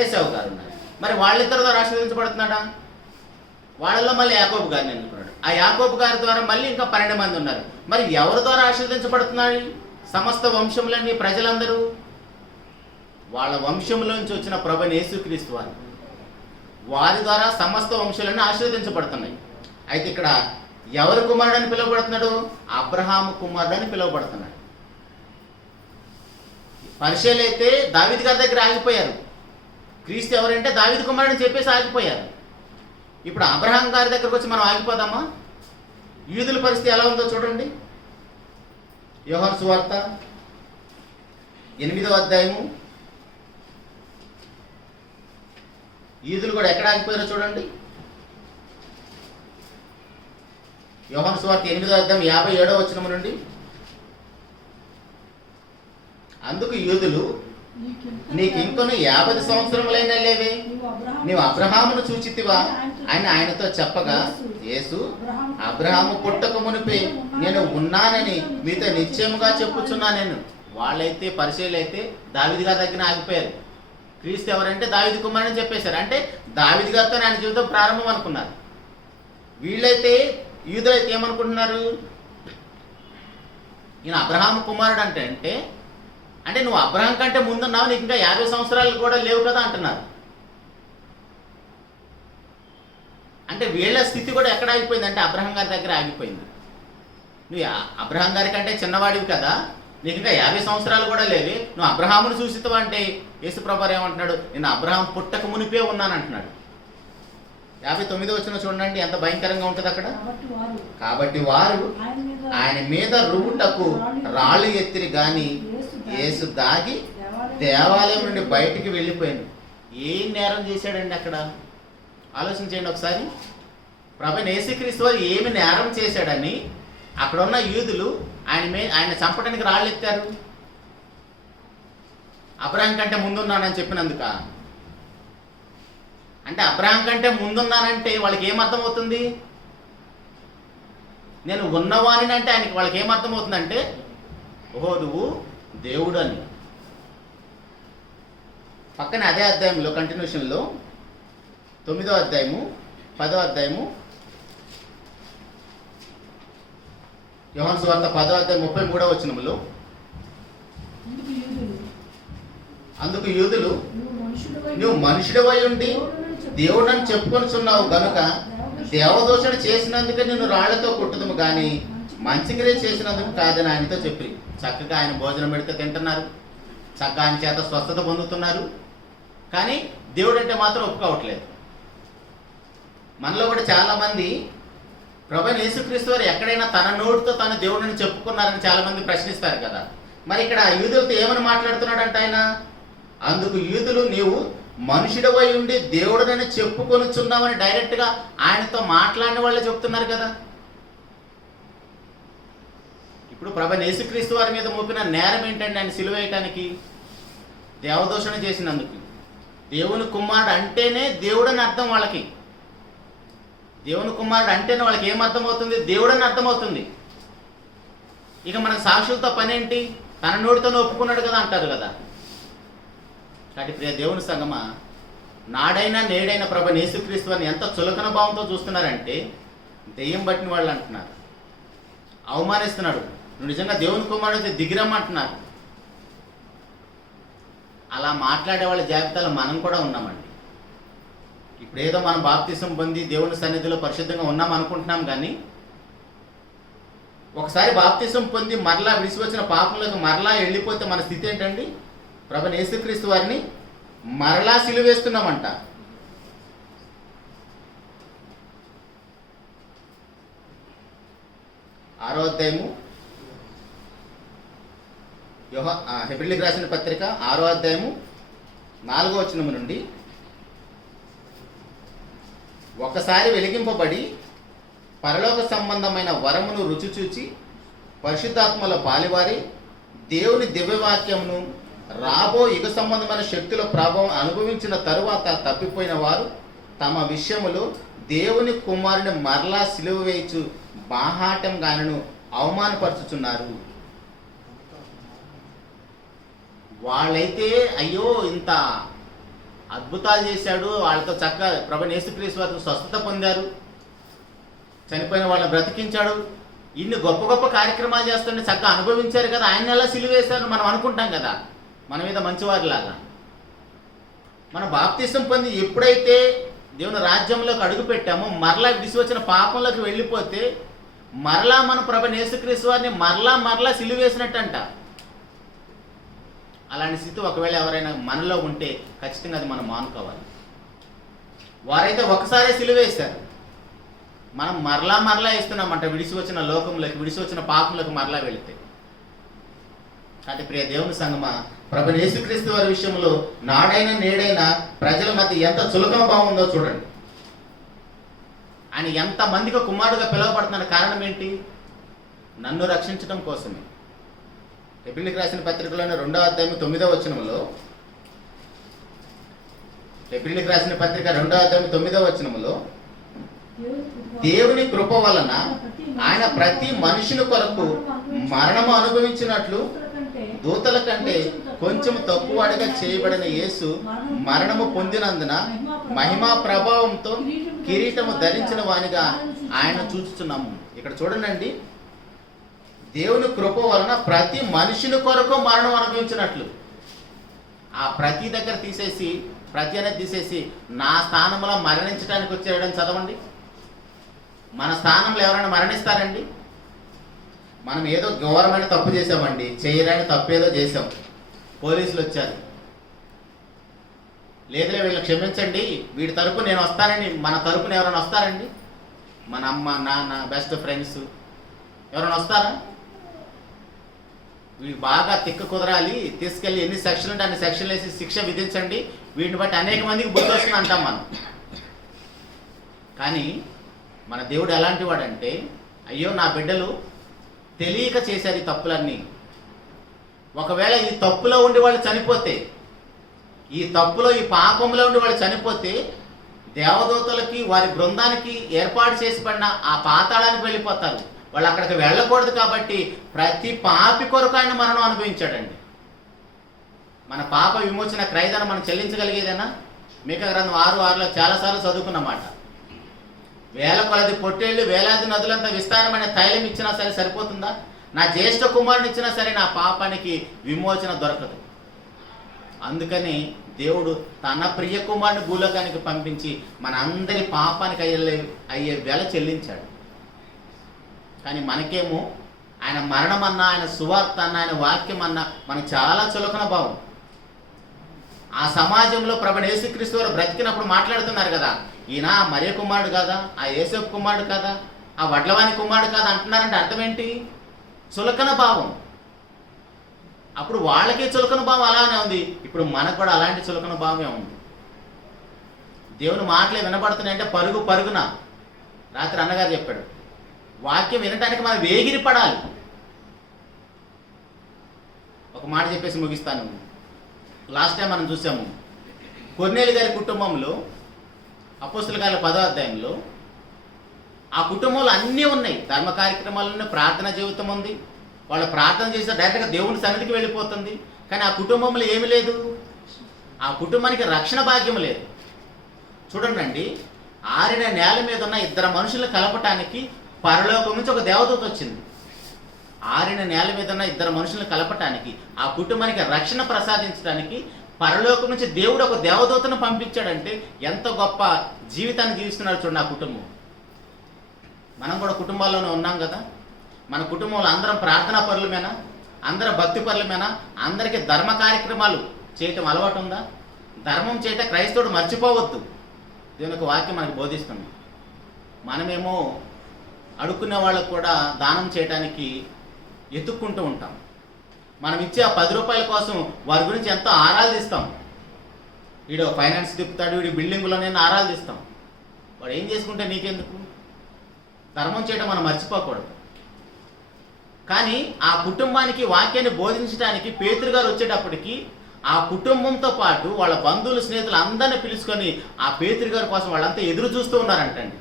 ఏసావు గారు ఉన్నారు. మరి వాళ్ళిద్దరి ద్వారా ఆశీర్వదించబడుతున్నాడా? వాళ్ళల్లో మళ్ళీ యాకోబు గారిని ఎన్నుకున్నాడు. ఆ యాకోబు గారి ద్వారా మళ్ళీ ఇంకా 12 మంది ఉన్నారు. మరి ఎవరి ద్వారా ఆశీర్వదించబడుతున్నాడు? సమస్త వంశములన్నీ ప్రజలందరూ వాళ్ళ వంశంలోంచి వచ్చిన ప్రభువైన యేసుక్రీస్తు వారి ద్వారా సమస్త వంశాలన్నీ ఆశీర్వదించబడుతున్నాయి. అయితే ఇక్కడ ఎవరి కుమారుడు అని పిలువబడుతున్నాడు? అబ్రహాము కుమారుడు అని పిలువబడుతున్నాడు. పరిశీలు అయితే దావీదు గారి దగ్గర ఆగిపోయారు. క్రీస్తు ఎవరంటే దావీదు కుమారుడు అని చెప్పేసి ఆగిపోయారు. ఇప్పుడు అబ్రహాం గారి దగ్గరకు వచ్చి మనం ఆగిపోదామా? యూదుల పరిస్థితి ఎలా ఉందో చూడండి. యోహాను సువార్త 8వ అధ్యాయము. యూదులు కూడా ఎక్కడ ఆగిపోయారో చూడండి. యోహాను సువార్త 8వ అధ్యాయం 57వ వచనం నుండి. అందుకు యూదులు, నీకు ఇంకొన్ని 50 సంవత్సరములైనా లేవే, నీవు అబ్రహామును చూచితివా అని ఆయనతో చెప్పగా, యేసు, అబ్రహాము పుట్టక మునిపే నేను ఉన్నానని మీతో నిశ్చయముగా చెప్పుచున్నా నేను. వాళ్ళైతే పరిశీలైతే దావీదు గారి దగ్గర ఆగిపోయారు. క్రీస్తు ఎవరంటే దావీదు కుమారుడు అని చెప్పేశారు. అంటే దావీదు గారితో ఆయన జీవితం ప్రారంభం అనుకున్నారు. వీళ్ళైతే యూదులైతే ఏమనుకుంటున్నారు? ఈయన అబ్రహాము కుమారుడు అంటే నువ్వు అబ్రహాం కంటే ముందున్నావు, నీకు ఇంకా 50 సంవత్సరాలు కూడా లేవు కదా అంటున్నారు. అంటే వీళ్ళ స్థితి కూడా ఎక్కడ ఆగిపోయింది అంటే అబ్రహాం గారి దగ్గర ఆగిపోయింది. నువ్వు అబ్రహాం గారి కంటే చిన్నవాడివి కదా, నీకు ఇంకా 50 సంవత్సరాలు కూడా లేవి, నువ్వు అబ్రహామును చూసితావు అంటే యేసుప్రభువారు ఏమంటున్నాడు? నేను అబ్రహాం పుట్టక మునిపే ఉన్నాను అంటున్నాడు. 59వ వచనం చూడండి, ఎంత భయంకరంగా ఉంటుంది అక్కడ. కాబట్టి వారు ఆయన మీద రువుటకు రాళ్ళు ఎత్తిరి గాని యేసు దాగి దేవాలయం నుండి బయటికి వెళ్ళిపోయాను. ఏం నేరం చేశాడండి అక్కడ? ఆలోచించండి ఒకసారి. ప్రభువైన యేసుక్రీస్తు వారు ఏమి నేరం చేశాడని అక్కడ ఉన్న యూదులు ఆయన చంపడానికి రాళ్ళు ఎత్తారు? అబ్రహాం కంటే ముందున్నానని చెప్పినందుక? అంటే అబ్రహాం కంటే ముందున్నానంటే వాళ్ళకి ఏమర్థమవుతుంది? నేను ఉన్నవాణిని అంటే వాళ్ళకి ఏమర్థమవుతుందంటే, ఓహో నువ్వు దేవుడు అని. పక్కన అదే అధ్యాయంలో కంటిన్యూషన్లో 9వ అధ్యాయము 10వ అధ్యాయము యోహాను సువార్త 10వ అధ్యాయం 33వ వచనములో, అందుకు యూదులు, నువ్వు మనుషుడివై ఉండి దేవుడని చెప్పుకొనిచున్నావు గనుక దేవదూషణ చేసినందుకే నిన్ను రాళ్లతో కొట్టుదుము కానీ మంచి క్రియ చేసినందుకు కాదని ఆయనతో చెప్పి, చక్కగా ఆయన భోజనం పెడితే తింటున్నారు, చక్కగా ఆయన చేత స్వస్థత పొందుతున్నారు, కానీ దేవుడు అంటే మాత్రం ఒప్పుకోవట్లేదు. మనలో కూడా చాలామంది ప్రభువైన యేసుక్రీస్తు వారు ఎక్కడైనా తన నోటితో తన దేవుడిని చెప్పుకున్నారని చాలామంది ప్రశ్నిస్తారు కదా. మరి ఇక్కడ యూదులతో ఏమని మాట్లాడుతున్నాడంట ఆయన? అందుకు యూదులు, నీవు మనుషుడవై ఉండి దేవుడనని చెప్పుకొనుచున్నామని డైరెక్ట్గా ఆయనతో మాట్లాడిన వాళ్ళే చెప్తున్నారు కదా. ఇప్పుడు ప్రభువైన యేసుక్రీస్తు వారి మీద మోపిన నేరం ఏంటండి? ఆయన సిలువ వేయటానికి దేవదూషణ చేసినందుకు. దేవుని కుమారుడు అంటేనే దేవుడని అర్థం వాళ్ళకి. దేవుని కుమారుడు అంటేనే వాళ్ళకి ఏం అర్థమవుతుంది? దేవుడని అర్థమవుతుంది. ఇక మనకు సాక్షులతో పనేంటి? తన నోటితోనే ఒప్పుకున్నాడు కదా అంటారు కదా. కాబట్టి ప్రియ దేవుని సంగమా, నాడైనా నేడైనా ప్రభువైన యేసుక్రీస్తు వారిని ఎంత చులకన భావంతో చూస్తున్నారంటే, దెయ్యం పట్టిన వాళ్ళు అంటున్నారు, అవమానిస్తున్నాడు, నువ్వు నిజంగా దేవుని కుమారుడు అయితే దిగిరమ్మంటున్నారు. అలా మాట్లాడే వాళ్ళ జాబితాలో మనం కూడా ఉన్నామండి. ఇప్పుడు ఏదో మనం బాప్తిసం పొంది దేవుని సన్నిధిలో పరిశుద్ధంగా ఉన్నాం అనుకుంటున్నాం, కానీ ఒకసారి బాప్తిసం పొంది మరలా విడిచి వచ్చిన పాపంలోకి మరలా వెళ్ళిపోతే మన స్థితి ఏంటండి? ప్రభువైన యేసుక్రీస్తు వారిని మరలా సిలువేస్తున్నామంట. ఆరో అధ్యాయము హెబ్రీయులకు రాసిన పత్రిక 6వ అధ్యాయము 4వ వచనము నుండి, ఒకసారి వెలిగింపబడి పరలోక సంబంధమైన వరమును రుచి చూచి పరిశుద్ధాత్మల పాలివారి దేవుని దివ్యవాక్యమును రాబో యుగ సంబంధమైన శక్తుల ప్రభావం అనుభవించిన తరువాత తప్పిపోయిన వారు తమ విషయములో దేవుని కుమారుని మరలా సిలువ వేయచు బాహాటం గానను అవమానపరుచుచున్నారు. వాళ్ళైతే అయ్యో ఇంత అద్భుతాలు చేశాడు, వాళ్ళతో చక్కగా ప్రభువైన యేసుక్రీస్తు వారితో స్వస్థత పొందారు, చనిపోయిన వాళ్ళని బ్రతికించాడు, ఇన్ని గొప్ప గొప్ప కార్యక్రమాలు చేస్తుంటే చక్కగా అనుభవించారు కదా, ఆయన ఎలా సిలువేశారు మనం అనుకుంటాం కదా, మన మీద మంచివారిలాగా. మన బాప్తిసం పొంది ఎప్పుడైతే దేవుని రాజ్యంలోకి అడుగు పెట్టామో మరలా విడిసి వచ్చిన పాపంలోకి వెళ్ళిపోతే మరలా మన ప్రభువైన యేసుక్రీస్తు వారిని మరలా సిలువేసినట్టంట. అలాంటి స్థితి ఒకవేళ ఎవరైనా మనలో ఉంటే ఖచ్చితంగా అది మనం మానుకోవాలి. వారైతే ఒకసారి సిలువేశారు, మనం మరలా ఇస్తున్నామంట విడిసి వచ్చిన లోకంలోకి, విడిసి వచ్చిన పాపంలోకి మరలా వెళితే. కాబట్టి ప్రియ దేవుని సంగమా, ప్రభువైన యేసుక్రీస్తు వారి విషయంలో నాడైనా నేడైనా ప్రజల మధ్య ఎంత చులకన భావం ఉందో చూడండి. ఆయన ఎంతమందికి కుమారుడుగా పిలువబడుతున్న కారణం ఏంటి? నన్ను రక్షించడం కోసమే. హెబ్రీయులకు రాసిన పత్రికలోని 2వ అధ్యాయం 9వ వచనములో, హెబ్రీయులకు రాసిన పత్రిక 2వ అధ్యాయం 9వ వచనములో, దేవుని కృప వలన ఆయన ప్రతి మనుషుని కొరకు మరణము అనుభవించినట్లు దూతల కంటే కొంచెం తక్కువగా చేయబడిన యేసు మరణము పొందినందున మహిమా ప్రభావంతో కిరీటము ధరించిన వానిగా ఆయన చూస్తున్నాము. ఇక్కడ చూడండి, దేవుని కృప వలన ప్రతి మనుషుని కొరకు మరణం అనుభవించినట్లు. ఆ ప్రతి దగ్గర తీసేసి, ప్రతి అనేది తీసేసి నా స్థానంలో మరణించడానికి వచ్చాడని చదవండి. మన స్థానంలో ఎవరైనా మరణిస్తారండి? మనం ఏదో ఘోరమైన తప్పు చేసామండి, చేయరాని తప్పు ఏదో చేసాం, పోలీసులు వచ్చారు, లేదులే వీళ్ళు క్షమించండి, వీడి తరపు నేను వస్తానని మన తరపున ఎవరైనా వస్తారండి? మన అమ్మ నాన్న బెస్ట్ ఫ్రెండ్స్ ఎవరైనా వస్తారా? వీళ్ళు బాగా తిక్క కుదరాలి, తీసుకెళ్ళి ఎన్ని సెక్షన్లు ఉంటే అన్ని సెక్షన్లు వేసి శిక్ష విధించండి, వీటిని బట్టి అనేక మందికి బుద్ధి వస్తుంది అంటాం మనం. కానీ మన దేవుడు ఎలాంటి వాడంటే, అయ్యో నా బిడ్డలు తెలియక చేశారు ఈ తప్పులన్నీ, ఒకవేళ ఈ తప్పులో ఉండి వాళ్ళు చనిపోతే, ఈ తప్పులో ఈ పాపంలో ఉండి వాళ్ళు చనిపోతే దేవదూతలకి వారి బృందానికి ఏర్పాటు చేసి పడిన ఆ పాతాళానికి వెళ్ళిపోతారు. వాళ్ళు అక్కడికి వెళ్ళకూడదు కాబట్టి ప్రతి పాపి కొరకు ఆయన మరణం అనుభవించాడండి. మన పాప విమోచన క్రయదనం మనం చెల్లించగలిగేదేనా? మీకా గ్రంథం 6:6లో చాలాసార్లు చదువుకున్నమాట. వేల కొలది పొట్టేళ్ళు, వేలాది నదులంతా విస్తారమైన తైలం ఇచ్చినా సరే సరిపోతుందా? నా జ్యేష్ఠ కుమారుని ఇచ్చినా సరే నా పాపానికి విమోచన దొరకదు. అందుకని దేవుడు తన ప్రియ కుమారుని భూలోకానికి పంపించి మన అందరి పాపానికి అయ్యే వెల చెల్లించాడు. కానీ మనకేమో ఆయన మరణం అన్నా, ఆయన సువార్త అన్నా, ఆయన వాక్యం అన్నా మనకు చాలా చులకన భావం. ఆ సమాజంలో ప్రభువైన యేసుక్రీస్తు వారు బ్రతికినప్పుడు మాట్లాడుతున్నారు కదా, ఈయన మరియ కుమారుడు కాదా, ఆ యేసేపు కుమారుడు కాదా, ఆ వడ్లవాని కుమారుడు కాదా అంటున్నారంటే అర్థం ఏంటి? చులకన భావం. అప్పుడు వాళ్ళకే చులకన భావం అలానే ఉంది, ఇప్పుడు మనకు కూడా అలాంటి చులకన భావమే ఉంది. దేవుని మాటలే వినబడుతున్నాయంటే పరుగు పరుగున. రాత్రి అన్నగారు చెప్పాడు, వాక్యం వినటానికి మనం వేగిరి పడాలి. ఒక మాట చెప్పేసి ముగిస్తాను. లాస్ట్ టైం మనం చూసాము కొర్నేలి గారి కుటుంబంలో అపోస్తలుల కార్యాల 10వ అధ్యాయంలో ఆ కుటుంబంలో అన్నీ ఉన్నాయి. ధర్మ కార్యక్రమాలు ఉన్నాయి, ప్రార్థన జీవితం ఉంది, వాళ్ళు ప్రార్థన చేస్తే డైరెక్ట్గా దేవుని సన్నిధికి వెళ్ళిపోతుంది. కానీ ఆ కుటుంబంలో ఏమి లేదు, ఆ కుటుంబానికి రక్షణ భాగ్యం లేదు. చూడండి అండి, ఆరిన నేల మీద ఉన్న ఇద్దరు మనుషులను కలపటానికి పరలోకం నుంచి ఒక దేవదూత వచ్చింది. ఆరిన నేల మీద ఉన్న ఇద్దరు మనుషులను కలపటానికి, ఆ కుటుంబానికి రక్షణ ప్రసాదించడానికి పరలోకం నుంచి దేవుడు ఒక దేవదూతను పంపించాడంటే ఎంత గొప్ప జీవితాన్ని జీవిస్తున్నారు చూడండి ఆ కుటుంబం. మనం కూడా కుటుంబాల్లోనే ఉన్నాం కదా. మన కుటుంబంలో అందరం ప్రార్థనా పరులమేనా, అందరం భక్తి పరులమేనా, అందరికీ ధర్మ కార్యక్రమాలు చేయటం అలవాటు ఉందా? ధర్మం చేయటం క్రైస్తవుడు మర్చిపోవద్దు. దేవునికి వాక్యం మనకు బోధిస్తుంది. మనమేమో అడుక్కునే వాళ్ళకు కూడా దానం చేయడానికి ఎత్తుక్కుంటూ ఉంటాం. మనం ఇచ్చే ఆ 10 రూపాయల కోసం వారి గురించి ఎంతో ఆరాధిస్తాం. వీడు ఫైనాన్స్ తిప్పుతాడు, వీడి బిల్డింగ్లోనే ఆరాధిస్తాం. వాడు ఏం చేసుకుంటే నీకెందుకు? ధర్మం చేయడం మనం మర్చిపోకూడదు. కానీ ఆ కుటుంబానికి వాక్యాన్ని బోధించడానికి పేతురు గారు వచ్చేటప్పటికి ఆ కుటుంబంతో పాటు వాళ్ళ బంధువులు స్నేహితులు అందరినీ పిలుచుకొని ఆ పేతురు గారి కోసం వాళ్ళంతా ఎదురు చూస్తూ ఉన్నారంటండి.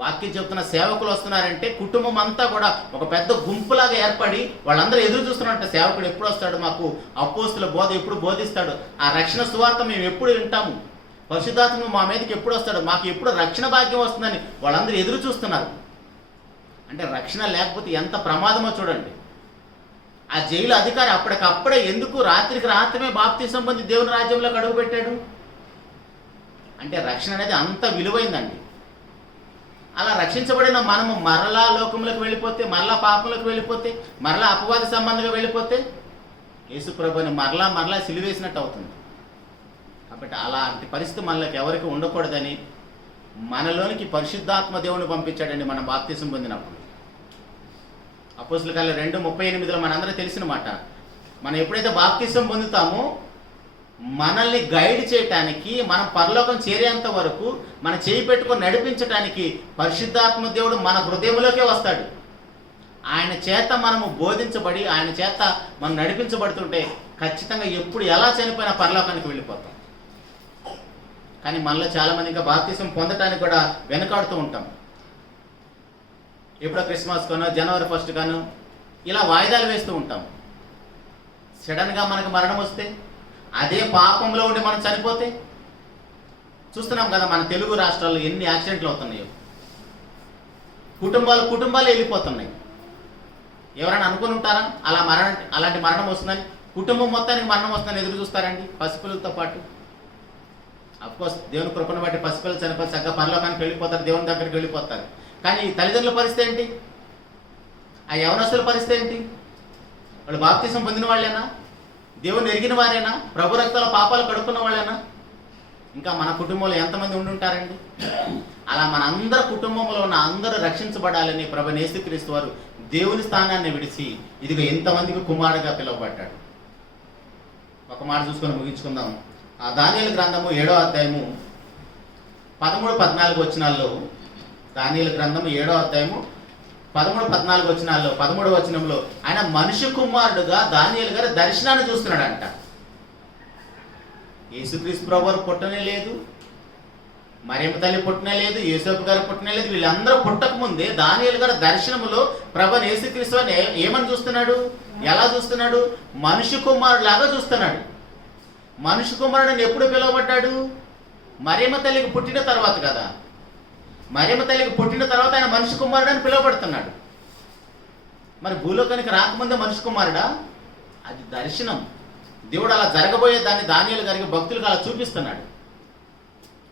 వాక్యం చెప్తున్న సేవకులు వస్తున్నారంటే కుటుంబం అంతా కూడా ఒక పెద్ద గుంపులాగా ఏర్పడి వాళ్ళందరూ ఎదురు చూస్తున్నారంట. సేవకుడు ఎప్పుడు వస్తాడు, మాకు అపోస్తుల బోధ ఎప్పుడు బోధిస్తాడు, ఆ రక్షణ సువార్త మేము ఎప్పుడు వింటాము, పరిశుద్ధాత్మ మా మీదకి ఎప్పుడు వస్తాడు, మాకు ఎప్పుడు రక్షణ భాగ్యం వస్తుందని వాళ్ళందరూ ఎదురు చూస్తున్నారు. అంటే రక్షణ లేకపోతే ఎంత ప్రమాదమో చూడండి. ఆ జైలు అధికారి అప్పటికప్పుడే ఎందుకు రాత్రికి రాత్రమే బాప్తిసం పొంది దేవుని రాజ్యంలోకి అడుగు పెట్టాడు అంటే రక్షణ అనేది అంత విలువైందండి. అలా రక్షించబడిన మనము మరలా లోకంలోకి వెళ్ళిపోతే, మరలా పాపంలోకి వెళ్ళిపోతే, మరలా అపవాది సంబంధంగా వెళ్ళిపోతే యేసు ప్రభువుని మరలా సిలువేసినట్టు అవుతుంది. కాబట్టి అలాంటి పరిస్థితి మనలోకి ఎవరికి ఉండకూడదని మనలోనికి పరిశుద్ధాత్మ దేవుని పంపించాడండి మనం బాప్తిసం పొందినప్పుడు. అపోస్తలుల కార్యాలు 2:38 మనందరూ తెలిసిన మాట. మనం ఎప్పుడైతే బాప్తిసం పొందుతామో మనల్ని గైడ్ చేయటానికి, మనం పరలోకం చేరేంత వరకు మన చేయి పెట్టుకొని నడిపించడానికి పరిశుద్ధాత్మ దేవుడు మన హృదయంలోకే వస్తాడు. ఆయన చేత మనము బోధించబడి, ఆయన చేత మనం నడిపించబడుతుంటే ఖచ్చితంగా ఎప్పుడు ఎలా చనిపోయినా పరలోకానికి వెళ్ళిపోతాం. కానీ మనలో చాలామంది ఇంకా బాప్తిసం పొందటానికి కూడా వెనకాడుతూ ఉంటాం. ఎప్పుడో క్రిస్మస్ కానో, జనవరి 1 కానో ఇలా వాయిదాలు వేస్తూ ఉంటాం. సడన్గా మనకు మరణం వస్తే, అదే పాపంలో ఉండి మనం చనిపోతే చూస్తున్నాం కదా. మన తెలుగు రాష్ట్రాల్లో ఎన్ని యాక్సిడెంట్లు అవుతున్నాయో, కుటుంబాలు వెళ్ళిపోతున్నాయి. ఎవరైనా అనుకుని ఉంటారా అలాంటి మరణం వస్తుందని? కుటుంబం మొత్తానికి మరణం వస్తుందని ఎదురు చూస్తారండి పసిపిల్లలతో పాటు. అఫ్కోర్స్ దేవుని కృపను బట్టి పసిపిల్లలు చనిపోతే చక్కగా పరలోకానికి వెళ్ళిపోతారు, దేవుని దగ్గరికి వెళ్ళిపోతారు. కానీ తల్లిదండ్రుల పరిస్థితి ఏంటి? ఆ యవనస్తుల పరిస్థితి ఏంటి? వాళ్ళు బాప్తిసం పొందిన వాళ్ళేనా? దేవుని ఎరిగిన వారేనా? ప్రభు రక్తాల పాపాలు కడుక్కున్న వాళ్ళేనా? ఇంకా మన కుటుంబంలో ఎంతమంది ఉండుంటారండి? అలా మన అందరి కుటుంబంలో ఉన్న అందరూ రక్షించబడాలని ప్రభు యేసుక్రీస్తు వారు దేవుని స్థానాన్ని విడిచి ఇదిగో ఇంతమందికి కుమారుడుగా పిలువబడ్డాడు. ఒక మాట చూసుకొని ముగించుకుందాం. ఆ దానియేలు గ్రంథము 7వ అధ్యాయము 13-14 వచనాల్లో, దానియేలు గ్రంథము 7వ అధ్యాయము 13-14 వచనాల్లో 13వ వచనంలో ఆయన మనిషి కుమారుడుగా దానియేలు గారి దర్శనాన్ని చూస్తున్నాడంట. యేసుక్రీస్తు ప్రభువారు పుట్టనే లేదు, మరియమ్మ తల్లి పుట్టనే లేదు, యేసోపు గారు పుట్టనే లేదు. వీళ్ళందరూ పుట్టక ముందే దానియేలు గారి దర్శనములో ప్రభువైన యేసుక్రీస్తు వారిని ఏమని చూస్తున్నాడు? ఎలా చూస్తున్నాడు? మనిషి కుమారుడు లాగా చూస్తున్నాడు. మనిషి కుమారుడు ఎప్పుడు పిలువబడ్డాడు? మరియమ్మ తల్లికి పుట్టిన తర్వాత కదా. మరియమ్మ తల్లికి పుట్టిన తర్వాత ఆయన మనిషి కుమారుడు అని పిలువబడుతున్నాడు. మరి భూలోకానికి రాకముందే మనిషి కుమారుడా? అది దర్శనం. దేవుడు అలా జరగబోయే దాన్ని దానియేలు గారికి భక్తులకు అలా చూపిస్తున్నాడు.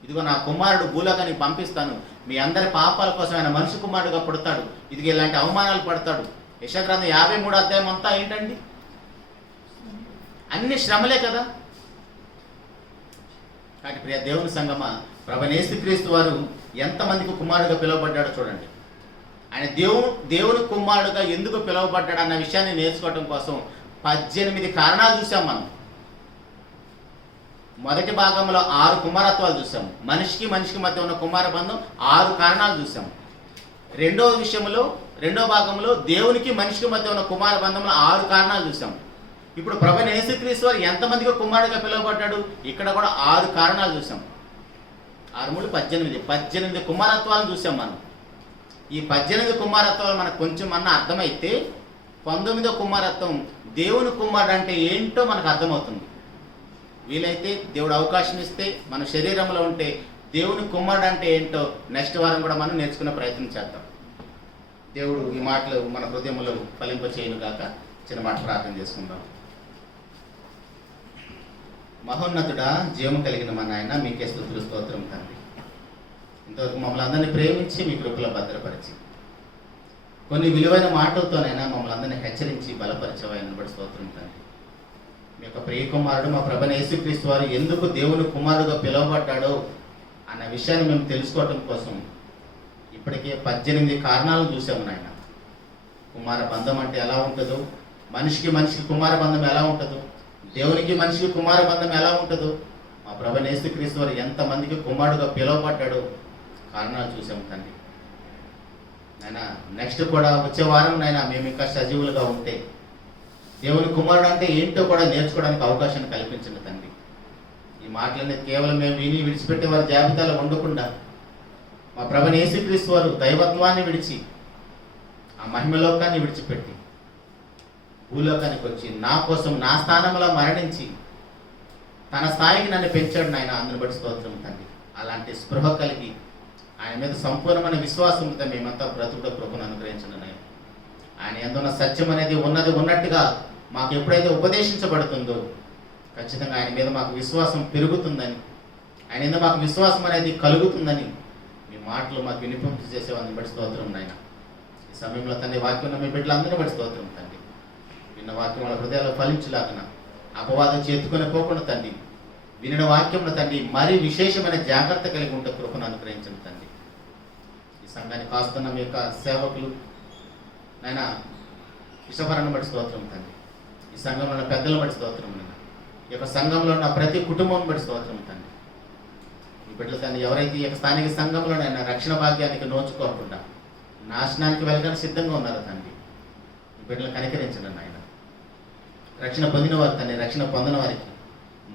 ఇదిగో నా కుమారుడు భూలోకానికి పంపిస్తాను, మీ అందరి పాపాల కోసం ఆయన మనిషి కుమారుడుగా పుడతాడు, ఇదిగో ఇలాంటి అవమానాలు పడతాడు. యెషయా గ్రంథం 53వ అధ్యాయం అంతా ఏంటండి? అన్ని శ్రమలే కదా. కాబట్టి ప్రియ దేవుని సంగమా, ప్రభువైన యేసుక్రీస్తు వారు ఎంతమందికి కుమారుడుగా పిలువబడ్డాడో చూడండి. ఆయన దేవుని కుమారుడుగా ఎందుకు పిలువబడ్డాడు అన్న విషయాన్ని నేర్చుకోవడం కోసం 18 కారణాలు చూసాం మనం. మొదటి భాగంలో 6 కుమారత్వాలు చూసాం. మనిషికి మధ్య ఉన్న కుమార బంధం 6 కారణాలు చూసాం. రెండో భాగంలో దేవునికి మనిషికి మధ్య ఉన్న కుమార బంధంలో 6 కారణాలు చూసాం. ఇప్పుడు ప్రభువైన యేసుక్రీస్తు వారు ఎంతమందికి కుమారుడిగా పిలువబడ్డాడు? ఇక్కడ కూడా 6 కారణాలు చూసాం. 6 3 18 కుమారత్వాలను చూసాం మనం. ఈ 18 కుమారత్వాలు మనకు కొంచెం అర్థమైతే 19వ కుమారత్వం దేవుని కుమారుడు అంటే ఏంటో మనకు అర్థమవుతుంది. వీలైతే దేవుడు అవకాశం ఇస్తే మన శరీరంలో ఉంటే దేవుని కుమారుడు అంటే ఏంటో నెక్స్ట్ వారం కూడా మనం నేర్చుకునే ప్రయత్నం చేద్దాం. దేవుడు ఈ మాటలు మన హృదయంలో ఫలింప చేయను గాక. చిన్న మాట ప్రార్థన చేసుకుందాం. మహోన్నతుడా, జీవము కలిగిన మా నాయన, మీకే స్తుతులు స్తోత్రం తండ్రి. ఇంతవరకు మమ్మల్ని అందరినీ ప్రేమించి మీ కృపలో భద్రపరిచి కొన్ని విలువైన మాటలతోనైనా మమ్మల్ని అందరినీ హెచ్చరించి బలపరిచేవాయని బట్టి స్తోత్రం తండ్రి. మీ యొక్క ప్రియ కుమారుడు మా ప్రభువైన యేసుక్రీస్తు వారు ఎందుకు దేవుని కుమారుడుగా పిలువబడ్డాడో అన్న విషయాన్ని మేము తెలుసుకోవటం కోసం ఇప్పటికే 18 కారణాలను చూసాము నాయన. కుమార బంధం అంటే ఎలా ఉంటుందో, మనిషికి కుమార బంధం ఎలా ఉంటుందో, దేవునికి మనిషికి కుమార బంధం ఎలా ఉంటుందో, మా ప్రభువైన యేసుక్రీస్తు వారు ఎంతమందికి కుమారుడుగా పిలువబడ్డాడో కారణాలు చూసాము తండ్రి. నాయన నెక్స్ట్ కూడా వచ్చే వారం నాయన మేము ఇంకా సజీవులుగా ఉంటే దేవుని కుమారుడు అంటే ఏంటో కూడా నేర్చుకోవడానికి అవకాశాన్ని కల్పించండి తండ్రి. ఈ మాటలన్నీ కేవలం మేము విని విడిచిపెట్టే వారి జాబితాలో ఉండకుండా మా ప్రభువైన యేసుక్రీస్తు వారు దైవత్వాన్ని విడిచి ఆ మహిమలోకాన్ని విడిచిపెట్టి భూలోకానికి వచ్చి నా కోసం నా స్థానంలో మరణించి తన స్థాయికి నన్ను పెంచాడు నాయన. అందుని బట్టి స్తోత్రం తండ్రి. అలాంటి స్పృహ కలిగి ఆయన మీద సంపూర్ణమైన విశ్వాసంతో మేమంతా బ్రతుకుడ కృపను అనుగ్రహించండి నాయన. ఆయన ఎందున్న సత్యం అనేది ఉన్నట్టుగా మాకు ఎప్పుడైతే ఉపదేశించబడుతుందో ఖచ్చితంగా ఆయన మీద మాకు విశ్వాసం పెరుగుతుందని, ఆయన మీద మాకు విశ్వాసం అనేది కలుగుతుందని మీ మాటలు మాకు వినిపింపు చేసేవాడిని బట్టి స్తోత్రం నాయన. ఈ సమయంలో తండ్రి వాక్యం మీ బిడ్డలందరినీ బట్టి స్తోత్రం తండ్రి. విన్న వాక్యం వాళ్ళ హృదయాలు ఫలించలాగన అపవాదం చేతుకొని పోకుండా తండ్రి, వినిన వాక్యంలో తండ్రి మరీ విశేషమైన జాగ్రత్త కలిగి ఉంటే కృపను అనుగ్రహించండి తండ్రి. ఈ సంఘాన్ని కాస్తున్న మీ యొక్క సేవకులు నాయన విశ్వభరణను బట్టి స్తోత్రం తండ్రి. ఈ సంఘంలో ఉన్న పెద్దలను బట్టి స్తోత్రం నాయన. ఈ యొక్క సంఘంలో ఉన్న ప్రతి కుటుంబం బట్టి స్తోత్రం తండ్రి. ఈ బిడ్డలు తండ్రి ఎవరైతే ఈ యొక్క స్థానిక సంఘంలోనైనా రక్షణ భాగ్యానికి నోచుకోకుండా నాశనానికి వెళ్ళడానికి సిద్ధంగా ఉన్నారో తండ్రి, ఈ బిడ్డలు కనికరించండి నాయన. రక్షణ పొందిన వారు తండ్రి, రక్షణ పొందిన వారికి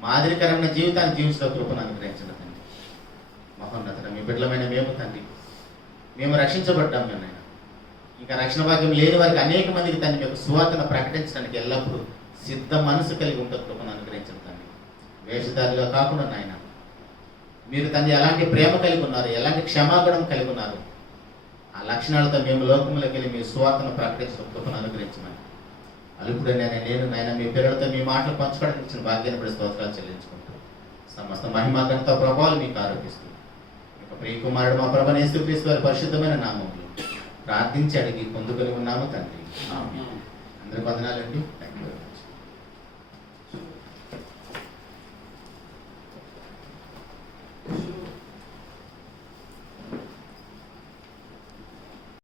మాదిరికరమైన జీవితాన్ని జీవించడం కృపను అనుగ్రహించండి తండ్రి. మహోన్నతుడ మీ బిడ్డలమైన మేము తండ్రి, మేము రక్షించబడ్డాం నాయన. ఇంకా రక్షణ భాగ్యం లేని వారికి అనేక మందికి తండ్రి యొక్క సువార్తను ప్రకటించడానికి ఎల్లప్పుడూ సిద్ధ మనసు కలిగి ఉంటే కృపను అనుగ్రహించండి తండ్రి. వేషధారిగా కాకుండా నాయన మీరు తండ్రి ఎలాంటి ప్రేమ కలిగి ఉన్నారు, ఎలాంటి క్షమాగుణం కలిగి ఉన్నారు, ఆ లక్షణాలతో మేము లోకంలోకి వెళ్ళి మీ సువార్తను ప్రకటించడం కృపను అనుగ్రహించమని అలుపుడే నేను నాయన మీ పిల్లలతో మీ మాటలు పంచుకోవడానికి ఇచ్చిన భాగ్యాన్ని పడి స్తోత్రాలు చెల్లించుకుంటూ సమస్త మహిమ ఘనత ప్రభావాలు మీకు ఆరోపిస్తూ ఇక ప్రియ కుమారుడు మా ప్రభువైన యేసుక్రీస్తు వారి పరిశుద్ధమైన నామములో ప్రార్థించి అడిగి పొందుకొని ఉన్నాము తండ్రి. అందరికి వందనాలండి. Thank you very much.